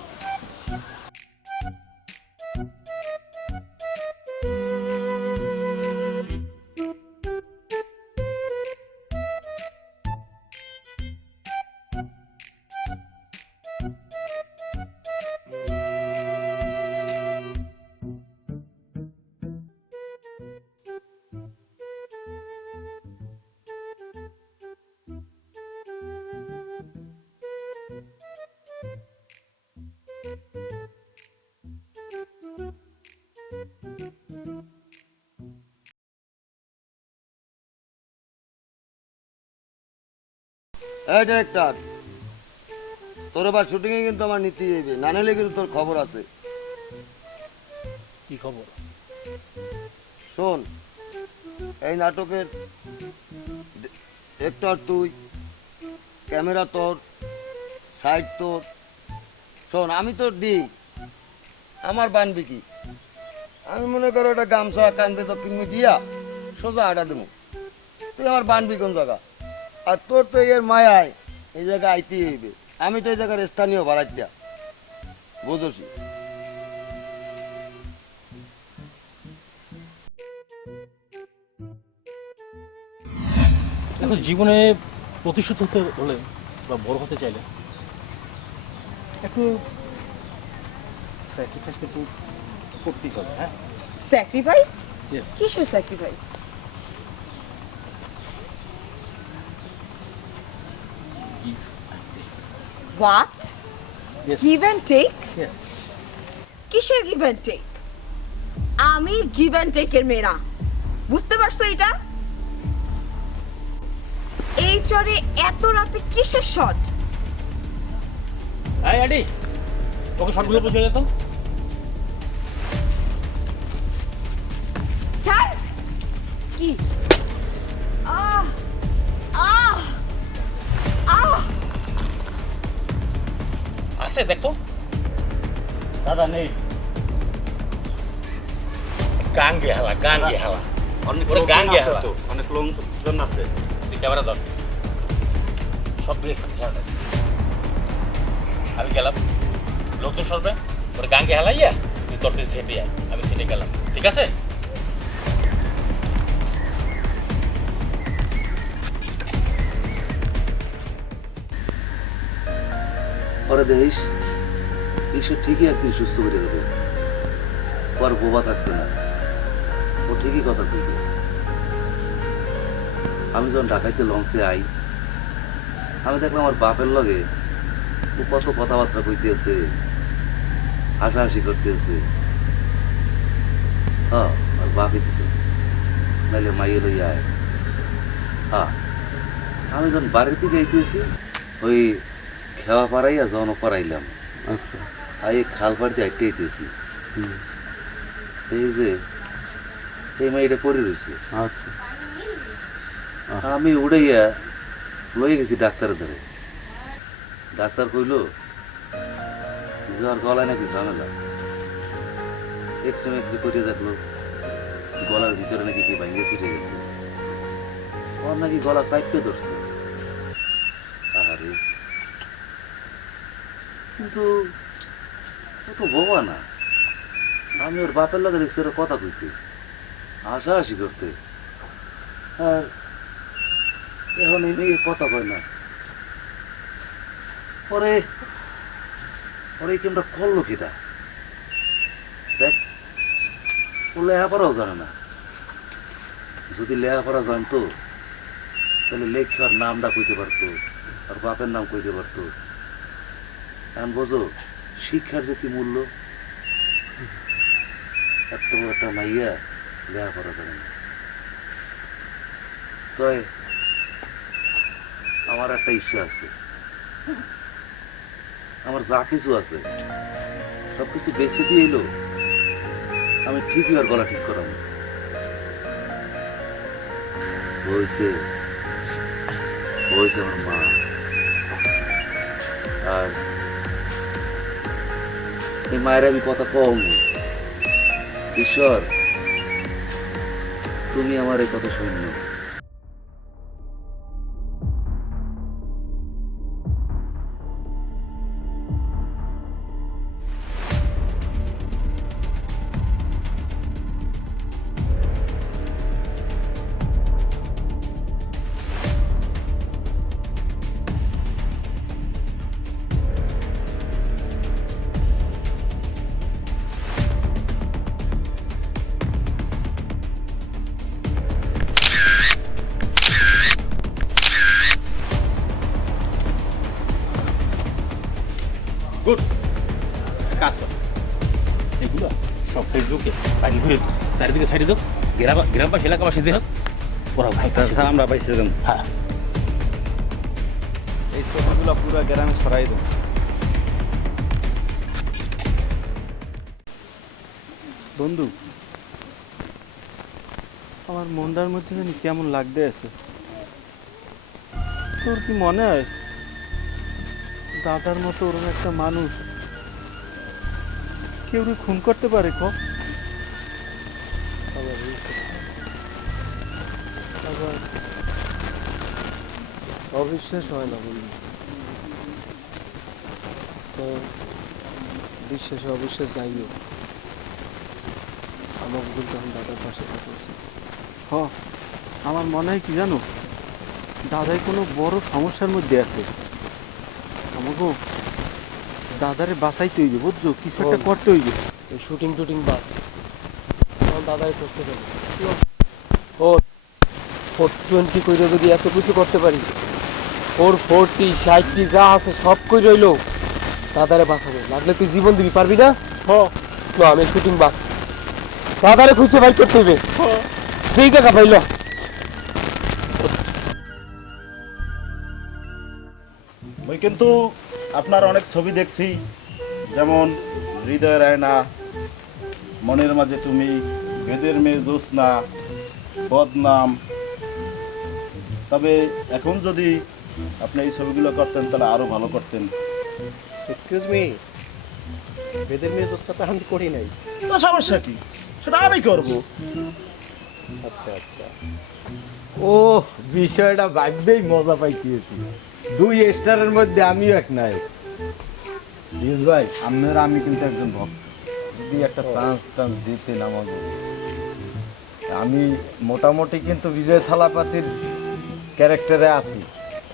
এই ডিরেক্টর, তোর এবার শুটিংয়ে কিন্তু আমার নিতে যাইবে, না নিলে কিন্তু তোর খবর আছে। কি খবর? শোন, এই নাটকের ডিরেক্টর তুই, ক্যামেরা তোর, সাইড তোর। শোন, আমি তোর ডি, আমার বানবি কি, আমি মনে করো একটা গামছা কান্দে তো কিনবি দিয়া সোজা আটা দেবো, তুই আমার বানবি কোন জায়গা? আর তোর তো এর মায়ায় এই জায়গায় আইতে হইবে, আমি তো এই জায়গার স্থানীয় ভাড়াটিয়া, বুঝছি। দেখো, জীবনে প্রতিষ্ঠিত হতে হলে বা বড় হতে চাইলে একটু স্যাক্রিফাইস কিন্তু করতেই হবে, হ্যাঁ? স্যাক্রিফাইস? Yes. কিসের sacrifice? What? Yes. Give and take? Yes. কিসের গিভ অ্যান্ড টেক? আমি গিভ অ্যান্ড টেকের মেয়ে না, বুঝতে পারছো এটা? এই চরে এত রাতে কিসের শট? এই আডি, ওকে শটগুলো পৌঁছে যেত। ছাড়! কি? আহ আহ আহ! আছে দেখতো। দাদা নেই। গাঙ্গে হালা, গাঙ্গে হালা। অনেক ওরে লোকজন গাঙ্গে আছে হালা। তো, অনেক লোকজন আছে। তুই ক্যামেরা ধর। সব দিকে খেয়াল রাখ। আমি গেলাম, লোকজন সরবে, ওরে গাঙ্গে হালাইয়া তুই তোর তুই সেটে আয়, আমি সেটে গেলাম, ঠিক আছে? পরে দেখিস ঈশ্বর ঠিকই একদিন সুস্থ করে দেবে, পর বোবা থাকবে না, ও ঠিকই কথা কইবে। আমি যখন ঢাকাইতে লঞ্চে আই, আমি দেখলাম আমার বাপের লগে ও কত কথাবার্তা কইতেছে, হাসাহাসি করতেছে। হ্যাঁ, আর বাপই দিতে নাইলে মাইয়ে লই আয়। হ্যাঁ, আমি যখন বাড়ির দিকে আইতেছি, ওই খেওয়া পাড়াইয়া যখন পাড়াইলাম, আচ্ছা, আর এই খাল পাড়িতে আইতে আইতেছি, এই যে এই মেয়েটা পরে রয়েছে। আচ্ছা, আমি উড়াইয়া লয়ে গেছি ডাক্তারের ধরে। ডাক্তার কইল যে ওর গলায় নাকি ঝামেলা। এক্সরে করিয়ে দেখলো গলার ভিতরে নাকি কি ভাঙ্গে ছিটে গেছে, ওর নাকি গলা চাইপে ধরছে। আরে কিন্তু ও তো বোবা না। আমি ওর বাপের লগে দেখছি ওরা কথা কইতে, হাসাহাসি করতে, আর এখন এই মেয়ে কথা কয় না। পরে পরে কি আমরা করলো কিটা দেখ, ও লেখাপড়াও জানে না। যদি লেখাপড়া জানতো তাহলে লেখার নামটা কইতে পারতো, আর বাপের নাম কইতে পারতো। এখন বোঝো শিক্ষার যে কি মূল্য। এত বড় একটা মাইয়া লেখাপড়া জানে না। তাই আমার একটা ইচ্ছা আছে, আমার যা কিছু আছে সবকিছু বেঁচে দিয়ে এলো, আমি ঠিকই ওর গলা ঠিক করাবো। হয়েছে হয়েছে আমার মা। আর এই মায়ের আমি কথা কম, ঈশ্বর তুমি আমার এই কথা শুনলো। গুড কাজ কর, এগুলো সব ফেসবুকে বাড়ি ঘুরে চারিদিকে ছাড়ি দাও, গ্রামবাসী এলাকাবাসী দেহ ওরা ভাই আমরা পাইছিলাম। হ্যাঁ, এই ছবিগুলো পুরো গ্রামে ছড়াই দেবো। বন্ধু, আমার মনটার মধ্যে জানি কেমন লাগতে আছে। তোর কি মনে হয় দাদার মতো ওরকম একটা মানুষ কেউ খুন করতে পারে? আবার অবিশ্বাস হয় না বলুন, তো বিশ্বাসে অবিশ্বাস যাইও, আমাকে কিন্তু এখন দাদার পাশে থাকা উচিত। আমার মনে হয় কি জানো, দাদাই কোনো বড় সমস্যার মধ্যে আছে, আমাকেও দাদারে বাঁচাইতে হইবে বুঝছো, কিছু একটা করতে হইবে। শুটিং টুটিং বাদ, তখন দাদারে খুঁজতে যাবো। ও 420 কইরে যদি এত কিছু করতে পারি, 440 60 যা আছে সব কই রইলো, দাদারে বাঁচাবে। লাগলে তুই জীবন দিবি, পারবি না? না আমি শুটিং বাদ, দাদারে খুঁজে বাইক করতে হইবে যেই জায়গা পাইল। ওই কিন্তু আপনার অনেক ছবি দেখছি, যেমন হৃদয়ের আয়না, মনের মাঝে তুমি, বেদের মেয়ে জ্যোৎস্না, বদনাম। তবে এখন যদি আপনি এই ছবিগুলো করতেন তাহলে আরো ভালো করতেন। এক্সকিউজ মি, বেদের মেয়ে জ্যোৎস্না তো আমি করি নাই। তো সমস্যা কি, সেটা আমি করব। আচ্ছা আচ্ছা, ও বিষয়টা ভাববেই মজা পাইতেছি। 2 স্টারের মধ্যে আমিও এক নায়ক। ইউস ভাই, আপনারা আমি কিন্তু একজন ভক্ত, যদি একটা চান্স দিতেন আমাকে। আমি মোটামুটি কিন্তু বিজয় থালাপাতির ক্যারেক্টারে আছি,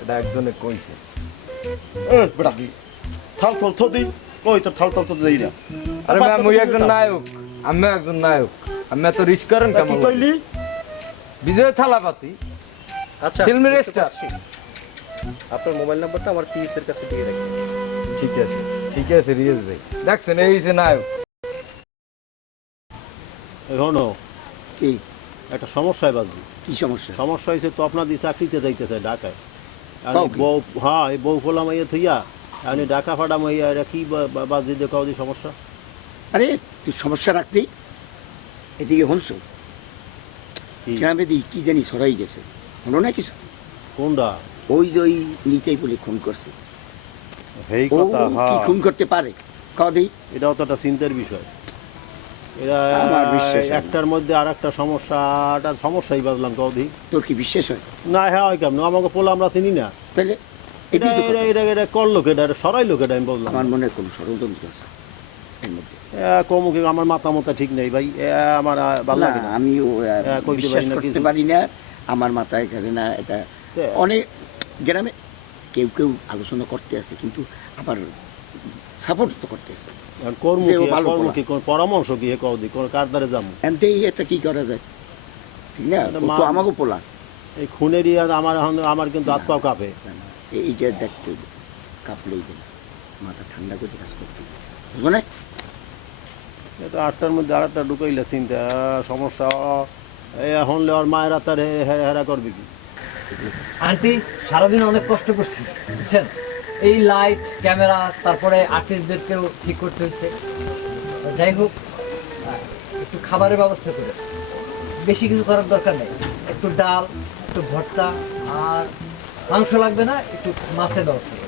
এটা একজনে কইছে। বেটা থাল থল থো দিই, ওই তো থাল থল তো দেই না। আরে ম্যাম, ওই একজন নায়ক, আমি একজন নায়ক। আমি এত রিস্ক করেন কেমন? কইলি বিজয় থালাপাতি আচ্ছা ফিল্মের স্টার। আপনার মোবাইল নাম্বারটা আমার পিএস এর কাছে দিয়ে রাখবেন। ঠিক আছে ঠিক আছে রিয়াজ ভাই, দেখছেন এই হইছে নায়ক। হনো কি একটা সমস্যায় বাজবি। কি সমস্যা? সমস্যা হয়েছে তো আপনার দিয়ে চাকরিতে যাইতেছে ঢাকায়। কাও কি? বউ, হ্যাঁ এই বউ ফোলা মাইয়া থইয়া আমি ঢাকা ফাটা মাইয়া, এটা কি বাজি দেখাও দি সমস্যা? আরে তুই সমস্যা রাখলি, এদিকে হনছো গ্রামে দিই কি জানি সরাই গেছে, হলো না কিছু? কোনটা? ওই যে ওই নিতেই বলে খুন করছে। এই ও কথা, কি হ্যাঁ খুন করতে পারে কদি? এটাও তো একটা চিন্তার বিষয়। এরা আমার বিশ্বাস হয় না। একটার মধ্যে আর একটা সমস্যাটা সমস্যাই বাজলাম কদি। তোর কি বিশ্বাস হয় না? হ্যাঁ ওই কেমন আমাকে পোলা আমরা চিনি না, তাহলে? এটা এটা এটা এটা করলো কেটা, এটা সরাইলো কেটা আমি বললাম। আমার মনে হয় কোনো ষড়যন্ত্র আছে এর মধ্যে। কমুকে আমার মাথা মতা ঠিক নেই ভাই, আমার ভালো লাগে না। আমিও কইতে বিশ্বাস পারি না করতে কিছু। পারি না, আমার মাথায় এখানে না। এটা অনেক গ্রামে কেউ কেউ আলোচনা করতে আছে, কিন্তু আবার সাপোর্ট তো করতে আছে। কর্মী কোন পরামর্শ কি কদি, কোন কার দ্বারে যাবো? এনতেই এটা কি করা যায়, ঠিক না? ও তো আমাকেও পোলা। এই খুনেরই আমার আমার কিন্তু হাত পাও কাঁপে। এইটা দেখতে হবে, কাঁপলেই দেবে, মাথা ঠান্ডা করে কাজ করতে হবে, বুঝো না? এটা 8টার মধ্যে আর একটা ঢুকাইলে চিন্তা সমস্যা। এখন ওর মায়েরা তার হেরা করবে কি? আন্টি সারাদিন অনেক কষ্ট করছি বুঝছেন, এই লাইট ক্যামেরা তারপরে আর্টিস্টদেরকেও ঠিক করতে হচ্ছে। যাই হোক, একটু খাবারের ব্যবস্থা করে, বেশি কিছু করার দরকার নেই। একটু ডাল, একটু ভর্তা, আর মাংস লাগবে না, একটু মাছের ব্যবস্থা করে।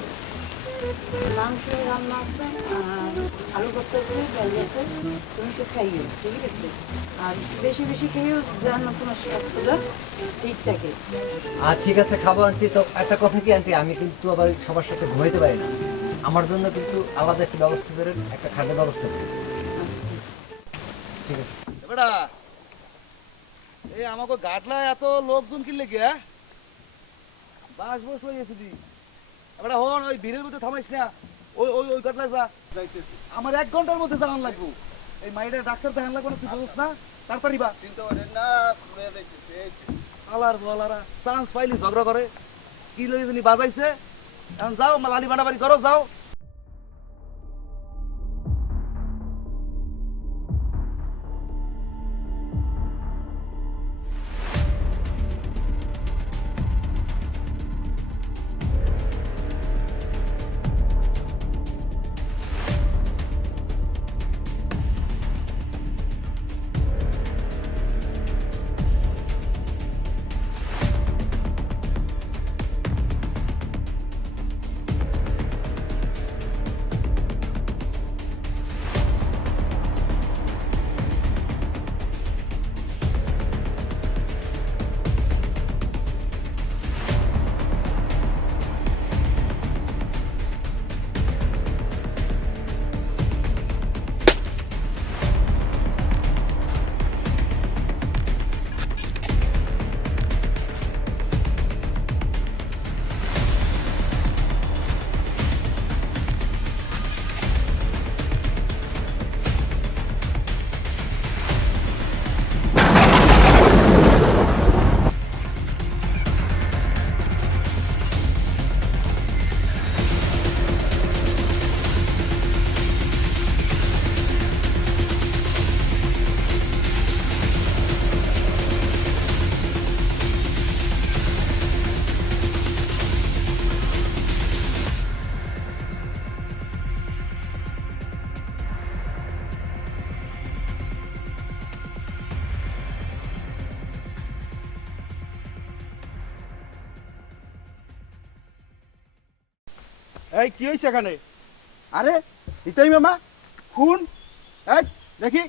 মাংস রান্না আছে আর আলু ভর্তা আছে, ডাল আছে, তুমি তো খাইও, ঠিক আছে? আর বেশি বেশি খেয়েও যেন তোমার স্বাস্থ্যটা ঠিক থাকে। আর ঠিক আছে, খাবো আন্টি। তো একটা কথা কি আন্টি, আমি কিন্তু আবার সবার সাথে ঘুমাইতে পারি না, আমার জন্য কিন্তু আলাদা একটা ব্যবস্থা করে, একটা খাদ্যের ব্যবস্থা করে। ঠিক আছে বেটা, এই আমাকে গাটলায় এত লোকজন কিনলে কি? হ্যাঁ বাস বস লই গেছি দি বেটা, হন ওই ভিড়ের মধ্যে থামাইস না, ওই ওই ওই গাটলায় যা। আমার 1 ঘন্টার মধ্যে জানান লাগবো। এই মাইটা ডাক্তার দেখান লাগবে না, তুই বুঝছ না? তাড়াতাড়ি বা। চিন্তা করেন না, ঘুরে দেখতেছি। আলার বলারা চান্স পাইলি ঝগড়া করে, কি লই জানি বাজাইছে। এখন যাও, লালি বাড়াবাড়ি করো, যাও। এই কি হয়েছে এখানে? আরে নিতাই মামা খুন? এই দেখি,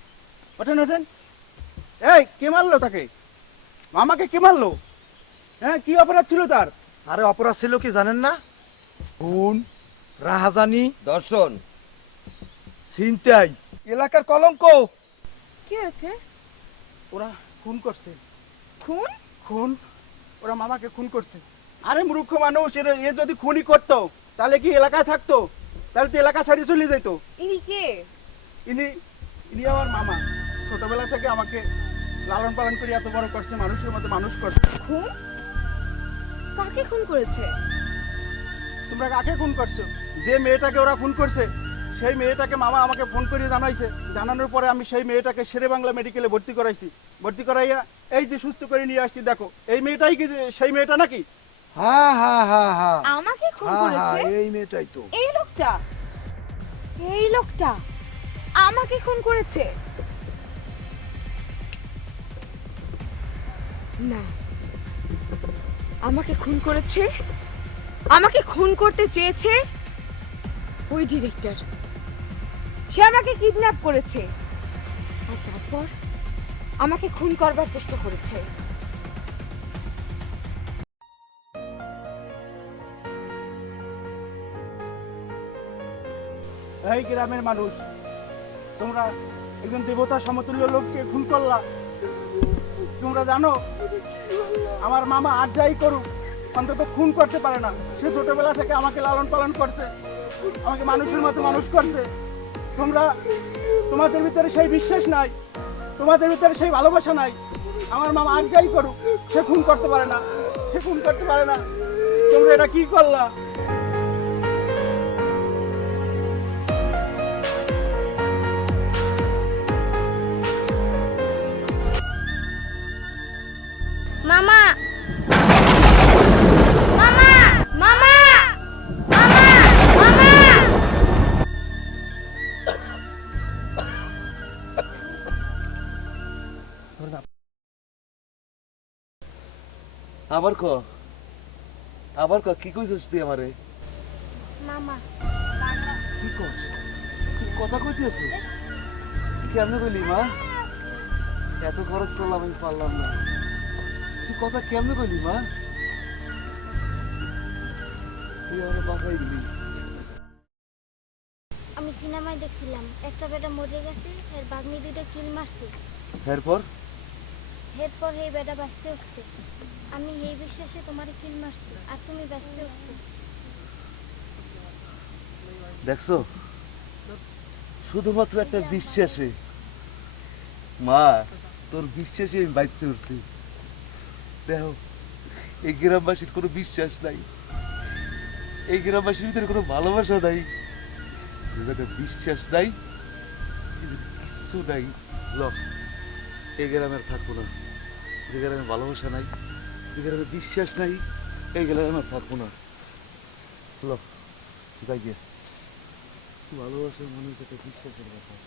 ওঠেন ওঠেন। এই কে মারলো তাকে? মামাকে কে মারলো? হ্যাঁ, কি অপরাধ ছিল তার? আরে অপরাধ ছিল কি জানেন না? খুন, রাহাজানি, দর্শন, ছিনতাই, এলাকার কলঙ্ক। কি আছে? ওরা খুন করছে। খুন? খুন, ওরা মামাকে খুন করছে। আরে মূর্খ মানুষ, এ যদি খুনই করতো তাহলে কি এলাকায় থাকতো? তাহলে তো এলাকা ছাড়িয়ে চলে যেত। ইনি কে? ইনি ইনি আমার মামা। ছোটবেলা থেকে আমাকে লালন পালন করে এত বড় করছে, মানুষের মতো মানুষ করছে। খুন? কাকে খুন করেছে? তোমরা কাকে খুন করছো? যে মেয়েটাকে ওরা খুন করছে সেই মেয়েটাকে মামা আমাকে ফোন করে জানাইছে। জানানোর পরে আমি সেই মেয়েটাকে শেরে বাংলা মেডিকেলে ভর্তি করাইছি। ভর্তি করাইয়া এই যে সুস্থ করে নিয়ে আসছি। দেখো, এই মেয়েটাই কি সেই মেয়েটা নাকি? হ্যাঁ হ্যাঁ হ্যাঁ হ্যাঁ, আমাকে খুন হ্যাঁ করেছে? হ্যাঁ, এই মেয়েটাই তো। এই লোকটা? এই লোকটা আমাকে খুন করেছে? না, আমাকে খুন করেছে, আমাকে খুন করতে চেয়েছে ওই ডিরেক্টর। সে আমাকে কিডন্যাপ করেছে আর তারপর আমাকে খুন করবার চেষ্টা করেছে। এই গ্রামের মানুষ, তোমরা একজন দেবতা সমতুল্য লোককে খুন করলা। তোমরা জানো আমার মামা আর যাই করুক অন্তত খুন করতে পারে না। সে ছোটবেলা থেকে আমাকে লালন পালন করছে, আমাকে মানুষের মতো মানুষ করছে। তোমাদের ভিতরে সেই বিশ্বাস নাই, তোমাদের ভিতরে সেই ভালোবাসা নাই। আমার মামা আর যাই করুক সে খুন করতে পারে না, সে খুন করতে পারে না। তোমরা এটা কি করলা? মামা মামা মামা মামা মামা আবার ক, আবার ক, কি কইছিস তুই আমারে? মামা কি কস? তুই কথা কইতেছ? কেমনে কইলি মা? এত খরচ করলাম, আমি পারলাম না। তুই কথা কেমনে কইলি মা? তুই আমাকে বাঁচাই দিলি। আমি সিনেমায় দেখছিলাম একটা বেটা মরে গেছে, এর বাগনি দুইটা কিল মারছে। এরপর এরপর এই বেটা বাঁচতে উঠছে। আমি এই বিশ্বাসে তোমারে কিল মারছি আর তুমি বাঁচতে উঠছো। দেখছো, শুধুমাত্র একটা বিশ্বাসে মা, তোর বিশ্বাসে আমি বাইচে উঠছি। দেখো, এই গ্রামবাসীর কোনো বিশ্বাস নাই, এই গ্রামবাসীর ভিতরে কোনো ভালোবাসা নাই, যেখানে বিশ্বাস নাই, কিছু নাই। ল, এই গ্রামে আর থাকবো না। যে গ্রামে ভালোবাসা নাই, যে গ্রামে বিশ্বাস নাই, এই গ্রামে আর থাকবো না। ল, যাই গিয়ে। ভালোবাসার মানুষ একটা বিশ্বাসের ব্যাপার।